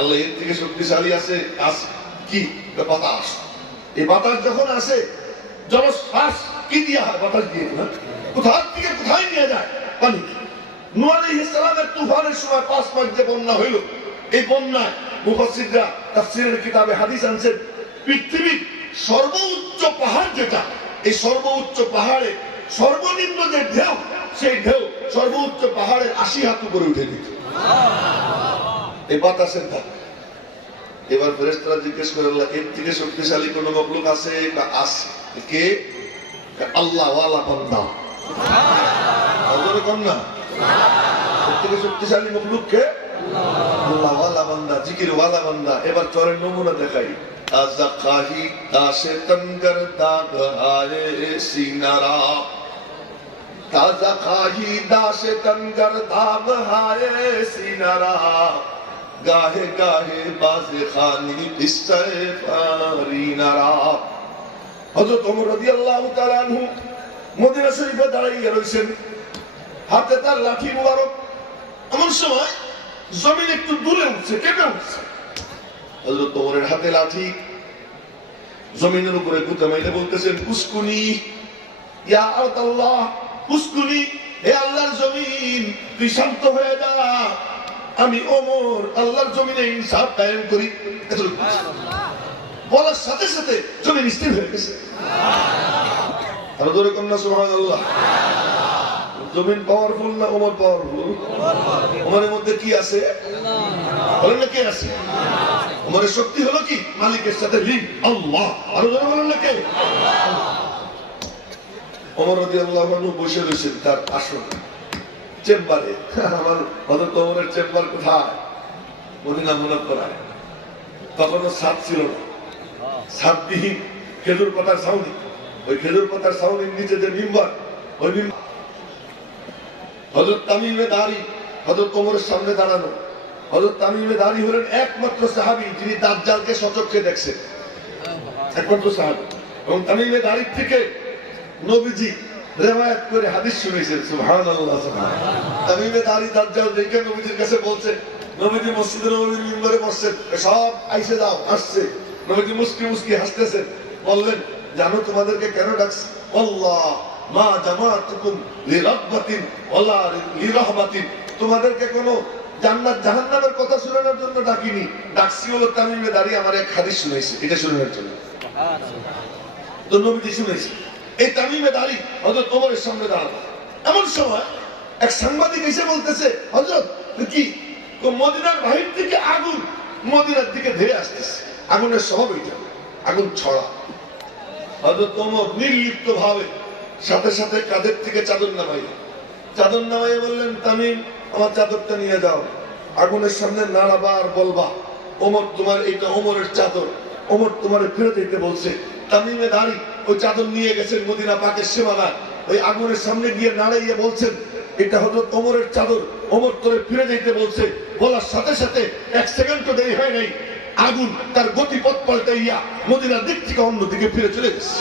আল্লাহ এর থেকে শক্তিশালী আছে কি? বাতাস। এই বাতাস যখন আসে, জলশ্বাস কি দিয়া হয়? বাতাস দিয়ে। কোথার থেকে কোথায় নিয়ে যায়? পানি। নূহ আলাইহিস সালামের তুফানের সময় 5 মাস যে বন্যা হইল, এই বন্যায় মুফাসসিররা তাফসীরের কিতাবে হাদিস আনছেন, পৃথিবীর সর্বোচ্চ পাহাড় যেটা, এই সর্বোচ্চ পাহাড়ে সর্বনিম্ন যে ঢেউ, সেই ঢেউ সর্বোচ্চ পাহাড়ের 80 হাত উপরে উঠে দিত এই বাতাসের ধারে। এবার ফেরেশতারা জিজ্ঞেস করে, আল্লাহ এর থেকে শক্তিশালী কোন মখলুক আছে? আছে। কে? আল্লাহ ওয়ালা বান্দা। কন্যা এর থেকে শক্তিশালী মখলুক কে? আল্লাহ ওয়ালা বান্দা, জিকির ওয়ালা বান্দা। এবার চরের নমুনা দেখাই। তাজা খাহি দাসে তনগর দাগ হায় সিনারা, তাজা খাহি দাসে তনগর দাগ হায় সিনারা, গাহে গাহে বাজে খানি বিস্তায় ফারিনারা। হযরত ওমর রাদিয়াল্লাহু তাআলা আনহু মদিনা শরীফে দাঁড়িয়ে রয়েছেন, হাতে তার লাঠি মুবারক। এমন সময় জমিন একটু দূরে উঠছে, কেঁপে উঠছে। হযরত ওমরের হাতে লাঠি, জমিনের উপরে গুঁতে মাইলে বলতেছেন, কুসকুনি ইয়া আল্লাহ, কুসকুনি, হে আল্লাহর জমিন তুই শান্ত হয়ে যা, আমি ওমর আল্লাহর জমিনে ইনসাফ কায়েম করি। বলার সাথে সাথে জমিন স্থির হয়ে গেছে। আরো জোরে কন্যা সুবহানাল্লাহ। জমিন পাওয়ারফুল না ওমর পাওয়ারফুল? ওমরের মধ্যে কি আছে? বলেন না কে আছে? ওমরের শক্তি হলো কি? মালিকের সাথে লিঙ্ক, আল্লাহ। আরো জোরে বলেন না কে? ওমর রাদিয়াল্লাহু আনহু বসে রয়েছেন তার আসনে, চেম্বারে। আমার হযরত ওমরের চেম্বার কোথায়? মদিনা মুনাওয়ারায়। তখনও ছাদ ছিল না, ছাদবিহীন খেজুর পাতার ছাউনি। ওই খেজুর পাতার ছাউনির নিচে যে মিম্বার, ওই মিম্বার হযরত তামিমে দাঁড়ি হযরত ওমরের সামনে দাঁড়ানো। হযরত তামিমে দাড়ি হলেন একমাত্র সাহাবী যিনি দাজ্জালকে সচক্ষে দেখছেন, একমাত্র সাহাবী। এবং তামিমে দাড়ি থেকে নবীজি রিওয়ায়াত করে হাদিস শুনিয়েছেন। সুবহানাল্লাহ, সুবহানাল্লাহ। তামিমে দাড়ি দাজ্জাল দেখে নবীজির কাছে বলছেন, নবীজি মসজিদে নববীর মিম্বরে বসছেন, সব আইসে যাও, আসছে। নবীজি মুস্কি মুস্কি হাসতেছেন, বললেন, জানো তোমাদেরকে কেন ডাকছি? আল্লাহ মা জামাতুকুম লিরাব্বাতিন ওয়ালা লিরাহবাতিন, তোমাদেরকে কোনো জান্নাত জাহান্নামের কথা শোনানোর জন্য ডাকিনি, ডাকছি হলো তামিমে দাড়ি আমার এক হাদিস শুনাইছে, এটা শোনানোর জন্য। তো নবীজি শুনাইছে। এই তামিমে দাড়ি হযরত ওমরের সামনে দাঁড়ানো। এমন সময় এক সাংবাদিক এসে বলতেছে, হযরত কি মদিনার বাহির থেকে আগুন মদিনার দিকে ধেয়ে আসতেছে, আগুনের স্বভাব এটা, আগুন ছড়া। হযরত ওমর নির্লিপ্ত ভাবে সাথে সাথে কাঁধের থেকে চাদর নামাইয়া বললেন, তামিম আমার চাদরটা নিয়ে যাও, আগুনের সামনে নাড়াবা আর বলবা, ওমর তোমার এইটা ওমরের চাদর, ওমর তোমার ফেরত দিতে বলছে। তামিমে দাড়ি ওই চাদর নিয়ে গেছেন মদিনা পাকের সীমানায়, ওই আগুনের সামনে গিয়ে নাড়াইয়া বলছেন, এটা হযরত ওমরের চাদর, ওমর তোরে ফিরে যেতে বলছে। বলার সাথে সাথে এক সেকেন্ডও দেরি হয় নাই, আগুন তার গতিপথ পাল্টাইয়া মদিনার দিক থেকে অন্যদিকে ফিরে চলে গেছে।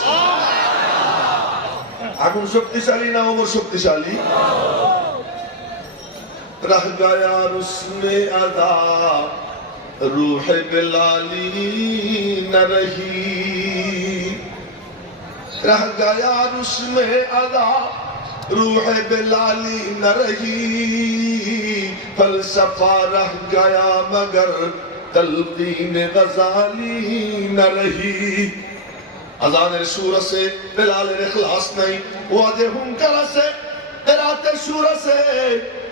আগুন শক্তিশালী না ওমর শক্তিশালী? रह गया उसमें अदा रूह बिलाली न रही, रह गया उसमें अदा रूह बिलाली न रही, फलसफा रह गया मगर तलकीन गजाली न रही। अजानेर सूर से बिलालेर इखलास नहीं, वादे हुंकार से तेराते सूर से,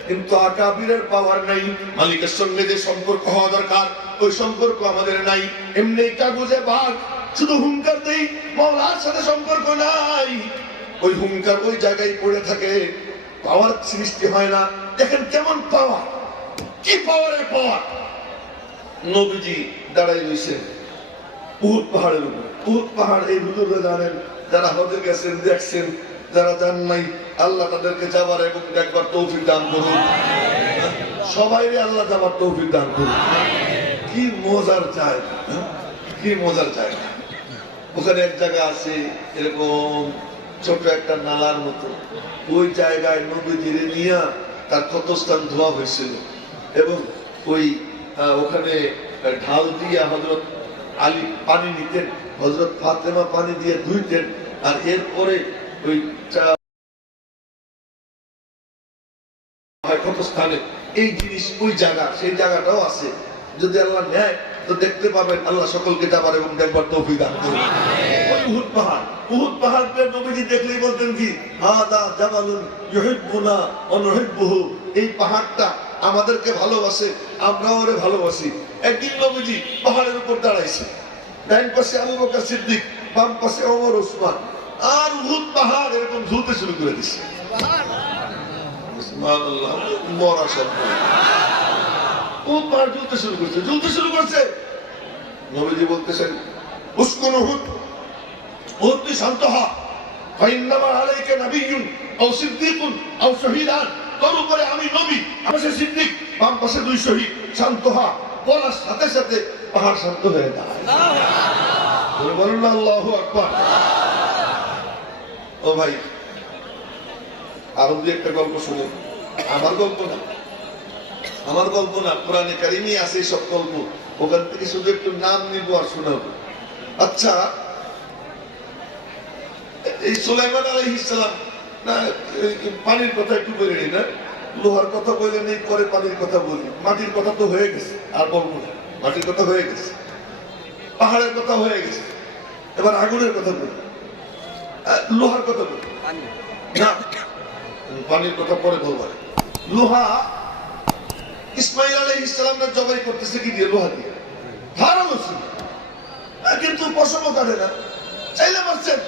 কিন্তু আকাবিরের পাওয়ার নাই। মালিকের সঙ্গে যে সম্পর্ক হওয়া দরকার ওই সম্পর্ক আমাদের নাই। এমনি কাগজে ভাগ শুধু হুঙ্কার দেই, মাওলার সাথে সম্পর্ক নাই। ওই হুঙ্কার ওই জায়গায় পড়ে থাকে, পাওয়ার সৃষ্টি হয় না। দেখেন কেমন পাওয়ার, কি পাওয়ারের পাওয়ার। নবীজি দাঁড়াই রয়েছেন উহুদ পাহাড়ের উপর। উহুদ পাহাড় এই হুজুররা জানেন, যারা হজে গেছেন দেখছেন, যারা যান নাই আল্লাহ তাদেরকে যাবার এবং দেখবার তৌফিক দান করুন। সবাই আল্লাহ যাবার তৌফিক দান করুন। কি মজার জায়গা, কি মজার জায়গা। ওখানে এক জায়গা আছে এরকম ছোট একটা নালার মতো, ওই জায়গায় নবীজিরে নিয়ে তার ক্ষতস্থান ধোয়া হয়েছিল এবং ওই ওখানে ঢাল দিয়ে হযরত আলী পানি নিতেন, হযরত ফাতেমা পানি দিয়ে ধুইতেন, আর এরপরে ওই ক্ষতস্থানে এই জিনিস ওই জায়গা, সেই জায়গাটাও আছে। যদি আল্লাহ নেয় তো দেখতে পাবেন। আল্লাহ সকলকে যাবার এবং দেখবার তৌফিক দান করুন। ওই উহুদ পাহাড়, উহুদ পাহাড়কে নবীজি দেখলেই বলতেন কি, হাদা জাবালুন ইউহিব্বুনা ওয়া নুহিব্বুহু, এই পাহাড়টা আমাদেরকে ভালোবাসে, আমরাও ওরে ভালোবাসি। একদিন নবীজি পাহাড়ের উপর দাঁড়াইছে, ডান পাশে আবু বকর সিদ্দিক, বাম পাশে ওমর ওসমান, আর উহুদ পাহাড় এরকম ঝুলতে শুরু করে দিচ্ছে। সুবহানাল্লাহ, মরা শব্দ। উহুদ পাহাড় ঝুলতে শুরু করছে। নবীজি বলতেছেন, উসকুন উহুদ, উহুদ তুই শান্ত হ, ফাইন্নামা আলাইকা নাবিয়্যুন আও সিদ্দীকুন আও শাহীদান, তোর উপরে আমি নবী, আমার পাশে সিদ্দিক, বাম পাশে দুই শহীদ, শান্ত হ। বলার সাথে সাথে পাহাড় শান্ত হয়ে যায়। বলুন আল্লাহু আকবার। ও ভাই, আরো দুই একটা গল্প শুনে, আমার গল্প না, কোরআনে কারিমে আছে সব গল্প, ওখান থেকে শুধু একটু নাম নিব আর শোনাবো। আচ্ছা, এই সুলাইমান আলাইহিস সালাম না, পানির কথা একটু বলে নি না, লোহার কথা বলে নেই, পরে পানির কথা বলি। মাটির কথা তো হয়ে গেছে, আর বলবো না। মাটির কথা হয়ে গেছে, পাহাড়ের কথা হয়ে গেছে, এবার আগুনের কথা বলি, লোহার কথা বলি না, পানির কথা পরে বলবো। লোহা ইসমাইল আলাইহিস সালাম জবাই করতেছে কি দিয়ে? লোহা দিয়ে। ধারালো ছিল কিন্তু পশম কাটে না, চাইলে মারছেন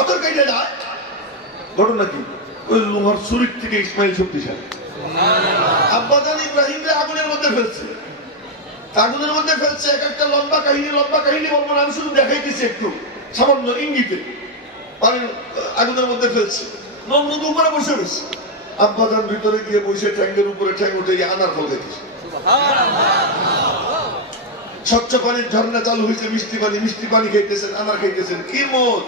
অতর কেটে যায়। ঘটনা কি? ওই লোহার শরীর থেকে ইসমাইল শক্তিশালী। আব্বাজান ইব্রাহিমকে আগুনের মধ্যে ফেলছে, এক একটা লম্বা কাহিনী বলবো না, আমি শুধু দেখাই দিচ্ছি একটু সামান্য ইঙ্গিতে। আগুনের মধ্যে ফেলছে, নমরুদ উপরে বসে রয়েছে। আব্বাজান ভিতরে গিয়ে বসে ঠ্যাঙ্গের উপরে ঠ্যাং উঠে আনার ফল দেখেছে। স্বচ্ছ পানির ঝর্ণা চালু হয়েছে, মিষ্টি পানি খাইতেছেন, আনার খাইতেছেন, কি মত।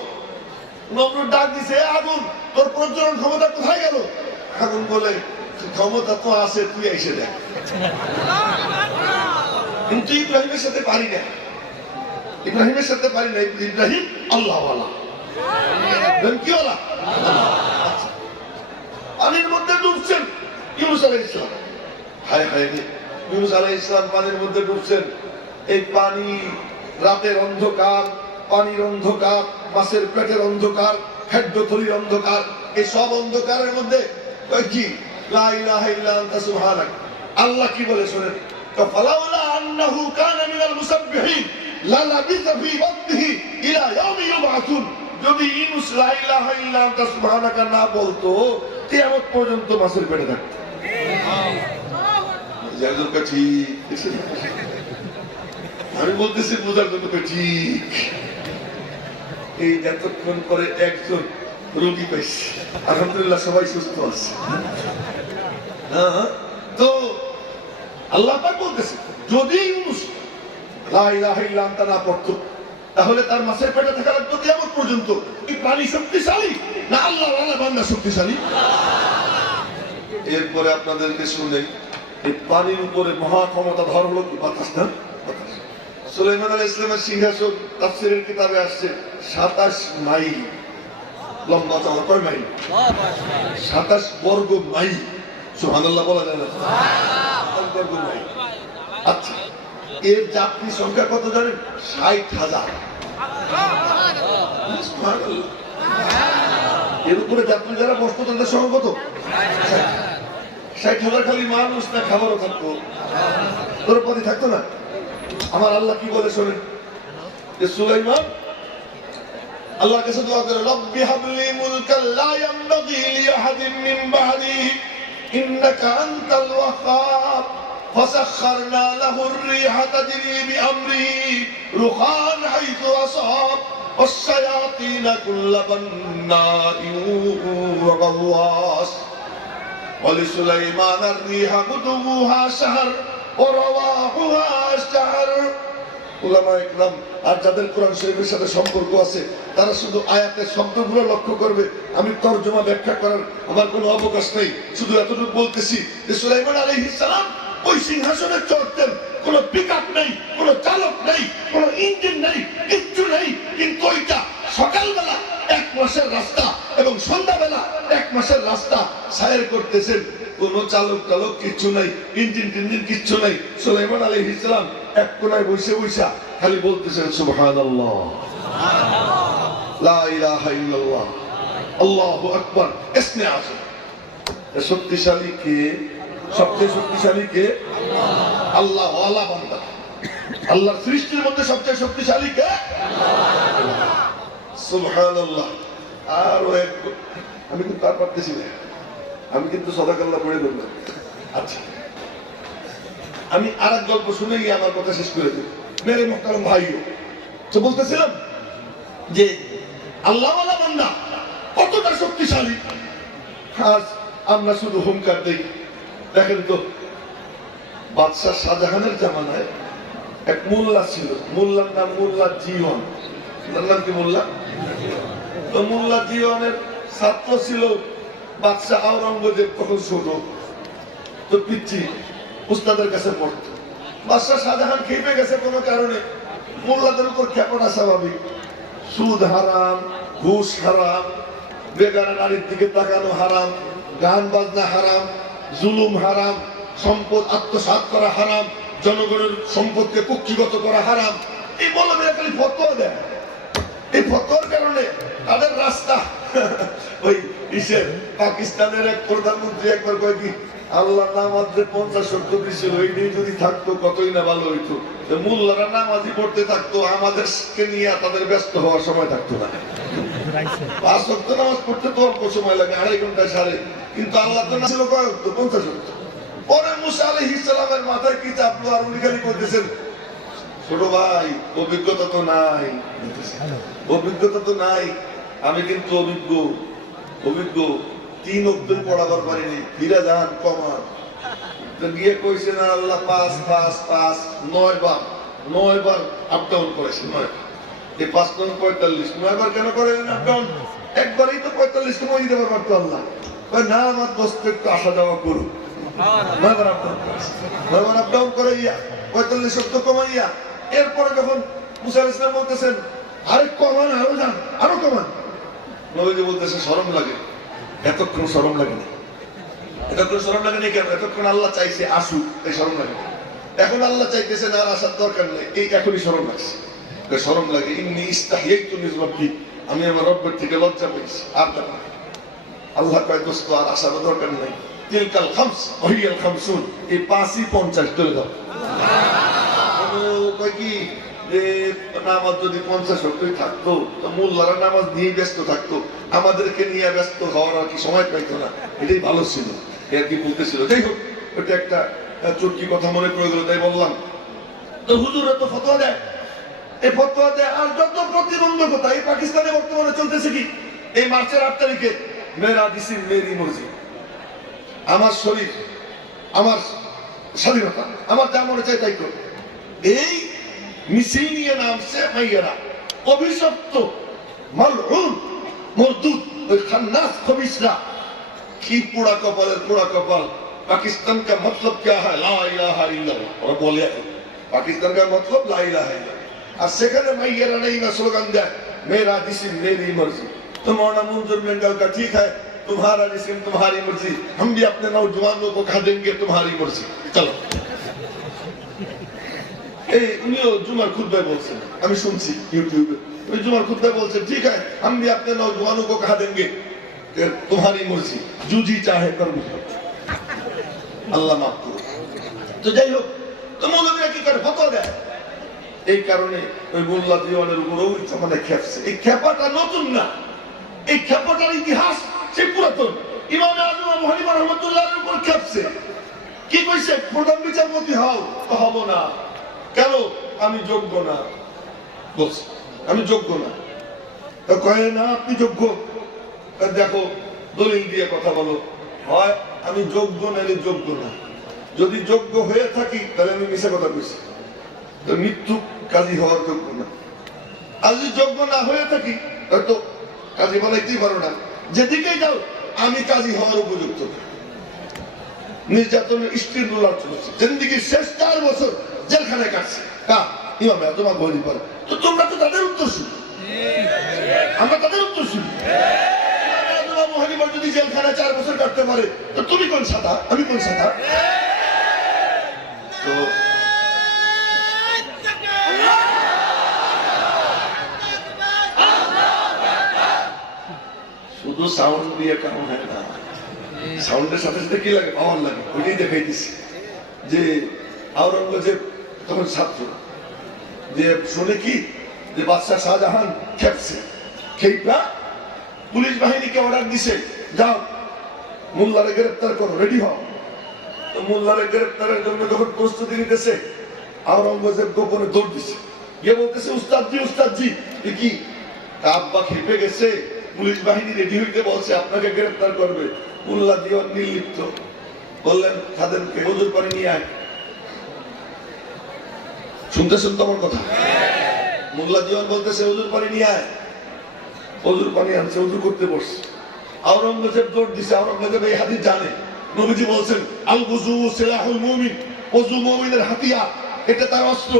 নমরুদ ডাক দিছে, আগুন তোর প্রজ্বলন ক্ষমতা কোথায় গেল? আগুন বলে, ক্ষমতা তো আছে, তুই এসে দেখ। কিন্তু ইব্রাহিমের সাথে পারি না, ইব্রাহিম আল্লাহওয়ালা, কি ওলা? পানির মধ্যে ডুবছেন ইউনূস আলাইহিস সালাম। হায় হায় রে, ইউনূস আলাইহিস সালাম পানির মধ্যে ডুবছেন। এই পানি, রাতের অন্ধকার, পানির অন্ধকার, মাছের পেটের অন্ধকার, খাদ্যথলির অন্ধকার, এই সব অন্ধকারের মধ্যে কি লা ইলাহা ইল্লা আনতা সুবহানাক। আল্লাহ কি বলে শোনেন, ফালাউলা আন্নাহু কানা মিনাল মুসাব্বিহিন লালাবিসা ফি বাতনিহি ইলা ইয়াউমি ইউবআসুন। যদি ইউনূস লা ইলাহা ইল্লা আনতা সুবহানাকা না বলতো, কিয়ামত পর্যন্ত মাছের পেটে থাকতো। আমি বলতেছি বোঝার জন্য ঠিক। এই এতক্ষণ পরে একজন রোগী পাইছি, আলহামদুলিল্লাহ সবাই সুস্থ আছে। তো আল্লাহ পাক বলতেছে, যদি ইউনূস লা ইলাহা ইল্লা আনতা না পড়তো, তাহলে তার মাছের পেটে থাকা লাগতো কিয়ামত পর্যন্ত। কি প্রাণী শক্তিশালী না আল্লাহ ওয়ালা বান্দা শক্তিশালী? এরপরে আপনাদেরকে শুনে, এই পানির উপরে মহা ক্ষমতা ধর হলো কি বাতাস না? সুলাইমান আলাইহিস সালামের সিংহাসন তাফসীরের কিতাবে আসছে 27 মাইল লম্বা, চওড়া। কয় মাইল? 27 বর্গ মাইল। সুবহানাল্লাহ বলা যায় না? 27 বর্গ মাইল। আচ্ছা, এর যাত্রী সংখ্যা কত জানেন? 60,000। সুবহানাল্লাহ। এর উপরে যাত্রী যারা বসতো তাদের সংখ্যা কত? 60,000। খালি মানুষ না, খাবারও থাকতো, দ্রৌপদী থাকতো না। আমার আল্লাহ কি বলে শোনেন, যে সুলাইমান আল্লাহর কাছে দোয়া করে, রব্বি হাবলি মুলকান লা ইয়ানবাগি লিআহাদিন মিন বা'দি ইন্নাকা আনতাল ওয়াহ্হাব ফাসাখখারনা লাহুর রিহা তাজরি বিআমরিহি রুখান হাইথু আসাব والشياطين كل بناء وغواص ولسليمان الريح غدوها شهر ورواحها شهر। উলামায়ে ইকরাম আর যাদের কোরআন শরীফের সাথে সম্পর্ক আছে, তারা শুধু আয়াতের শব্দগুলো লক্ষ্য করবে। আমি তরজমা ব্যাখ্যা করার আমার কোনো অবকাশ নেই, শুধু এতটুকু বলতেছি যে সুলাইমান আলাইহিস সালাম ওই সিংহাসনে চড়তেন, কোনো পিকআপ নেই, কোনো চালক নেই, কোনো ইঞ্জিন নেই, কিচ্ছু নেই। কিন্তু ওইটা সকালবেলা 1 মাসের রাস্তা এবং সন্ধ্যাবেলা 1 মাসের রাস্তা সায়ের করতেছেন। কোনো চালক টালক কিচ্ছু নাই, ইঞ্জিন কিচ্ছু নাই। সুলাইমান আলাইহিস সালাম এক কোনায় বসে খালি বলতেছেন সুবহানাল্লাহ, লা ইলাহা ইল্লাল্লাহ, আল্লাহু আকবার। ইসনে আযম। শক্তিশালী কে? সবচেয়ে শক্তিশালী কে? আল্লাহ ওয়ালা বান্দা। আল্লাহর সৃষ্টির মধ্যে সবচেয়ে শক্তিশালী কে? সুবহানাল্লাহ। আর আমি কিন্তু তার পারতেছি না, আমি কিন্তু সাদাকাল্লাহ পড়ে বললাম। আচ্ছা, আমি আর এক গল্প শুনে গিয়ে আমার কথা শেষ করে দিই। মেরে মুহতারাম ভাইও, তো বলতেছিলাম যে আল্লাহ ওয়ালা বান্দা কতটা শক্তিশালী। আজ আমরা শুধু হুঙ্কার দেই। দেখেন তো, বাদশাহ শাহজাহানের জামানায় এক মোল্লা ছিল, মোল্লার নাম মোল্লা জীবন। নাম কি? মোল্লা। তো মোল্লা জীবনের ছাত্র ছিল বাদশাহ আওরঙ্গজেব। তখন ছোট, তো পিচ্ছি উস্তাদের কাছে পড়তো। বাদশাহ শাহজাহান খেপে গেছে কোনো কারণে, মোল্লাদের উপর ক্ষেপণা স্বাভাবিক। সুদ হারাম, ঘুষ হারাম, বেগানা নারীর দিকে তাকানো হারাম, গান বাজনা হারাম, জুলুম হারাম, সম্পদ আত্মসাৎ করা হারাম, জনগণের সম্পদকে কুক্ষিগত করা হারাম। এই মৌলবীরা খালি ফতোয়া দেয়। এই ফতোয়ার কারণে তাদের রাস্তা ওই ইসের পাকিস্তানের এক প্রধানমন্ত্রী একবার কয় কি, আল্লাহ নামাজে 50-70 দিছিল, ওই নিয়ে যদি থাকতো কতই না ভালো হইতো। মোল্লারা নামাজি পড়তে থাকতো, আমাদেরকে নিয়ে তাদের ব্যস্ত হওয়ার সময় থাকতো না। 5 ওয়াক্ত নামাজ পড়তে তো অল্প সময় লাগে, 2.5 ঘন্টা সারে। কিন্তু আল্লাহ তো ছিল কয় ওয়াক্ত? 50 ওয়াক্ত। পরে মুসা আলাইহিস সালামের মাথায় কি চাপলো, আর উনি খালি কইতেছেন, ছোট ভাই অভিজ্ঞতা তো নাই, অভিজ্ঞতা তো নাই। আমি কিন্তু অভিজ্ঞ 3 অব্দি পড়াবার পারিনি, ফিরা যান কমান। তো গিয়ে কইছে না আল্লাহ 5 5 5 9 বার আপ ডাউন করেছে 9 এই 5 9 45 9 বার কেন করে আপ ডাউন একবারই তো 45 সময় দিতে পারতো আল্লাহ কই না আমার দোস্ত একটু আসা যাওয়া করু 9 বার আপ ডাউন করেছে 9 বার আপ ডাউন করে 45 শব্দ কমাইয়া এরপরে যখন মুসা আলাইহিস সালাম বলতেছেন আরে কমান আরো যান আরো কমান নবীজি বলতেছে শরম লাগে এতক্ষণ শরম লাগে না এতক্ষণ শরম লাগে না কেন এতক্ষণ আল্লাহ চাইছে আসুক এই শরম লাগে এখন আল্লাহ চাইতেছে না আর আসার দরকার নেই এই এখনই শরম লাগছে শরম লাগে ইন্নী ইস্তাহিয়াতু মিন রাব্বি আমি আমার রব্বের থেকে লজ্জা পেয়েছি আর দেখো আল্লাহ কয় দোস্ত আর আসার দরকার নেই তিলকাল খামস ওহিয়াল খামসুন এই 5ই 50 করে দাও কয় কি যে নামাজ যদি 50 থাকতো তো মোল্লারা নামাজ নিয়ে ব্যস্ত থাকতো আমাদেরকে নিয়ে ব্যস্ত হওয়ার আর কি সময় পাইতো না এটাই ভালো ছিল আর কি বলতেছিল যাই হোক ওটা একটা চটকি কথা মনে পড়ে গেল তাই বললাম তো হুজুরা তো ফতোয়া দেয় এই ফতোয়া দেয় আর যত প্রতিবন্ধকতা এই পাকিস্তানে বর্তমানে চলতেছে কি এই মার্চের 8 তারিখে মেরা দিছি মেরি মর্জি আমার শরীর আমার স্বাধীনতা আমার যা মনে চাই তাই করব এই মিসিনিয়া নামছে মাইয়ারা অভিশপ্ত মালউন মরদুদ ওই খান্নাস খবিসরা কি পোড়া কপাল पाकिस्तान का मतलब क्या है ला इलाहा इल्लल्लाह और बोले पाकिस्तान का मतलब ला इलाहा इल्लल्लाह और सेकंड माइयारा नहीं ना स्लोगन दे मेरा जिस्म मेरी मर्जी तुम्हारा मुंजर मेंगल का ठीक है तुम्हारा जिस्म तुम्हारी मर्जी हम भी अपने नौजवानों को कह देंगे तुम्हारी मर्जी चलो এই উনিও জুমার খুতবায় বলছেন আমি শুনছি ইউটিউবে ওই জুমার খুতবায় বলছেন ঠিক है हम भी अपने नौजवानों को कह देंगे तुम्हारी मर्जी जो जी चाहे कर लो আল্লাহ মাফ করুন তো যাই হোক তো মৌলবীরা কি করে ফতোয়া দেয় এই কারণে ওই মোল্লা দিওয়ানের উপর ওই মানে খেপছে এই খেপাটা নতুন না এই খেপাটার ইতিহাস সে পুরাতন ইমাম আজম আবু হানিফা রাহমাতুল্লাহর উপর খেপছে কি কইছে প্রধান বিচারপতি হও তো হব না কেন আমি যোগ্য না বলছে আমি যোগ্য না তো কয় না আপনি যোগ্য দেখো দলিল দিয়ে কথা বলো হয় আমি যোগ্য নাইলে যোগ্য না যদি যোগ্য হয়ে থাকি তাহলে আমি মিছা কথা কইছি তো মৃত্যু কাজী হওয়ার যোগ্য না আর যদি যোগ্য না হয়ে থাকি হয়তো কাজী বানাইতেই পারো না যেদিকেই যাও আমি কাজী হওয়ার উপযুক্ত নির্যাতনের স্ত্রীর রোলার চলেছে জিন্দিগির শেষ 4 বছর জেলখানায় কাটছে কা ইমাম তোমার বলি পারে তো তোমরা তো তাদের উত্তরসূরি আমরা তাদের উত্তরসূরি যদি জেলখানায় 4 বছর কাটতে পারে তো তুমি কোন সাদা আমি কোন সাদা তো শুধু সাউন্ড দিয়ে কাম হয় না সাউন্ডের সাথে সাথে কি লাগে পাওয়ার লাগে ওইটাই দেখাই দিছি যে আওরঙ্গজেব তখন ছাত্র যে শুনে কি যে বাদশাহ শাহজাহান খেপছে খেপা পুলিশ বাহিনীকে অর্ডার দিছে যাও মোল্লারে গ্রেফতার করো রেডি হও তো মোল্লারে গ্রেফতারের জন্য যখন প্রস্তুতি নিতেছে আওরঙ্গজেব গোপনে দৌড় দিছে গিয়ে বলতেছে উস্তাদজি কি আব্বা খেপে গেছে পুলিশ বাহিনী রেডি হইতে বলছে আপনাকে গ্রেফতার করবে মোল্লা দিওয়ান নির্লিপ্ত বললেন খাদেমকে হুজুর পানি নিয়ে আয় শুনতেছেন তো আমার কথা মোল্লা দিওয়ান বলতেছে হুজুর পানি নিয়ে আয় ওযুর পানি আনছে ওযু করতে বসছে আওরঙ্গজেব দৌড় দিছে আওরঙ্গজেব এই হাদিস জানে নবীজি বলেন আল ওযু সিলাহুল মুমিন ওযু মুমিনের হাতিয়ার এটা তার অস্ত্র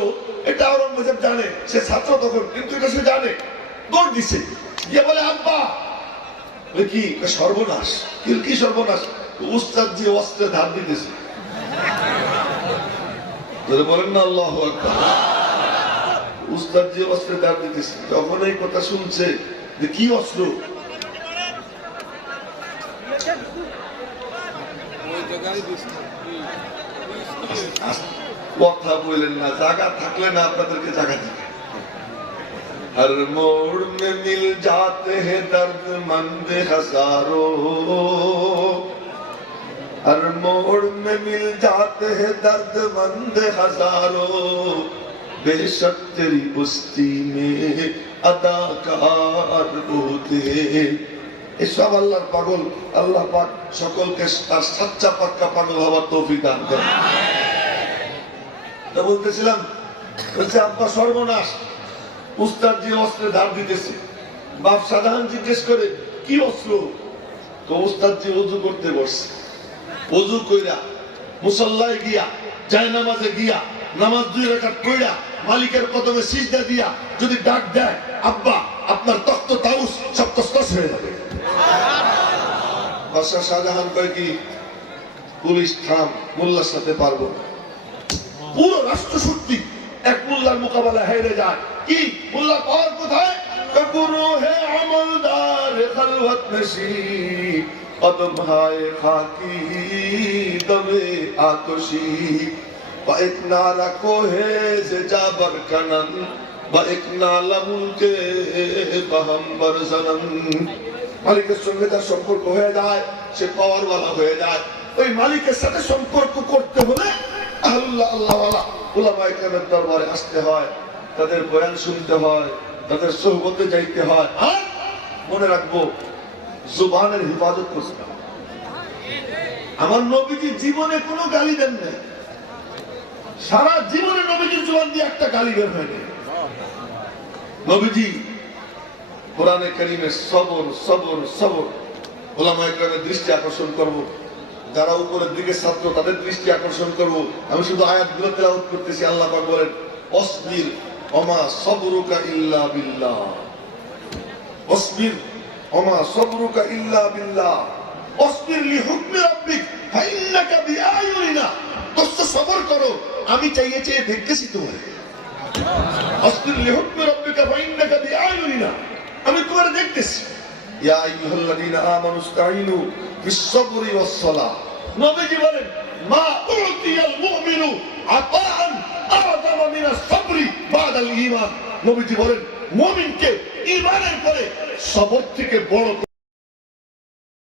এটা আওরঙ্গজেব জানে সে ছাত্র তখন কিন্তু এটা সে জানে দৌড় দিছে গিয়ে বলে আব্বা কি সর্বনাশ কি সর্বনাশ উস্তাদ জি অস্ত্রে ধার দিতেছে ধরে বলেন না আল্লাহু আকবার উস্তাদ জি অস্ত্রে ধার দিতেছে যখন এই কথা শুনছে যে কি অস্ত্র কথা বললেন না জায়গা থাকলে না আপনাদেরকে জায়গা দিবে हर मोड़ में मिल जाते हैं दर्दमंद हजारों हर मोड़ में मिल जाते हैं दर्दमंद हजारों बेशक तेरी बस्ती में अदाकार होते এসব আল্লাহর পাগল। আল্লাহ পাক সকলকে তার সাচ্চা পাক্কা পাগল হওয়ার তৌফিক দান করেন। তা বলতেছিলাম, বলছে আব্বা সর্বনাশ, উস্তাদ যে অস্ত্রে ধার দিতেছে। বাপ সাধারণ জিজ্ঞেস করে কি অস্ত্র? তো উস্তাদ যে ওযু করতে বসছে, ওযু কইরা মুসাল্লায় গিয়া জায়নামাজে গিয়া নামাজ 2 রাকাত পড়া মালিকের কদমে সিজদা দিয়া যদি ডাক দেয়, আব্বা আপনার তখ্ত তাউস সব তসতস হয়ে যাবে। বাদশা শাহজাহান কয় কি, পুলিশ থাম, মোল্লার সাথে পারবো না। পুরো রাষ্ট্র শক্তি এক মোল্লার মোকাবেলা হেরে যায়। কি মোল্লা পাওয়ার কোথায়? গুরু হে আমলদার খলওয়াত নশীব, কদম হায় খাকি দমে আতশি, বা এক নালা কোহে যে জাবর কানন, বা এক নালা মুলকে বাহাম্বর জানন। মালিকের সঙ্গে তার সম্পর্ক হয়ে যায়, সে পাওয়ারওয়ালা হয়ে যায়। ওই মালিকের সাথে সম্পর্ক করতে হলে আল্লাহ আল্লাহওয়ালা উলামায়ে কেরামের দরবারে আসতে হয়, তাদের বয়ান শুনতে হয়, তাদের সোহবতে যাইতে হয়। আর মনে রাখবো, জুবানের হিফাজত করতে হবে। আমার নবীজি জীবনে কোনো গালি দেন না, সারা জীবনে নবীজির জবান দিয়ে একটা গালি বের হয়নি। নবীজি কোরআনে কারীমে সবর সবর সবর। উলামায়ে কেরামের দৃষ্টি আকর্ষণ করব, যারা উপরের দিকে ছাত্র তাদের দৃষ্টি আকর্ষণ করব। আমি শুধু আয়াতগুলো তেলাওয়াত করতেছি। আল্লাহ পাক বলেন, অসবির ওমা সবরুকা ইল্লা বিল্লাহ, অসবির ওমা সবরুকা ইল্লা বিল্লাহ, অসবির লিহুকমি রাব্বিক ফাইন্নাকা বিআয়ুনিনা। কষ্ট সবর করো, আমি চাইয়ে চেয়ে দেখতেছি তোমার। অসবির লিহুকমি রাব্বিকা ফাইন্নাকা বিআয়ুনিনা, আমি তোমার দেখতেছি। ইয়া আইয়ুহাল্লাযীনা আমানু ইসতাঈনু বিস-সাবরি ওয়াস-সালাহ। নবীজি বলেন, মা উতিয়াল মুমিনু আতাআন আ'যামা মিনাস-সাবরি বা'দাল ঈমান। নবীজি বলেন, মুমিনকে ঈমানের পরে সবর থেকে বড়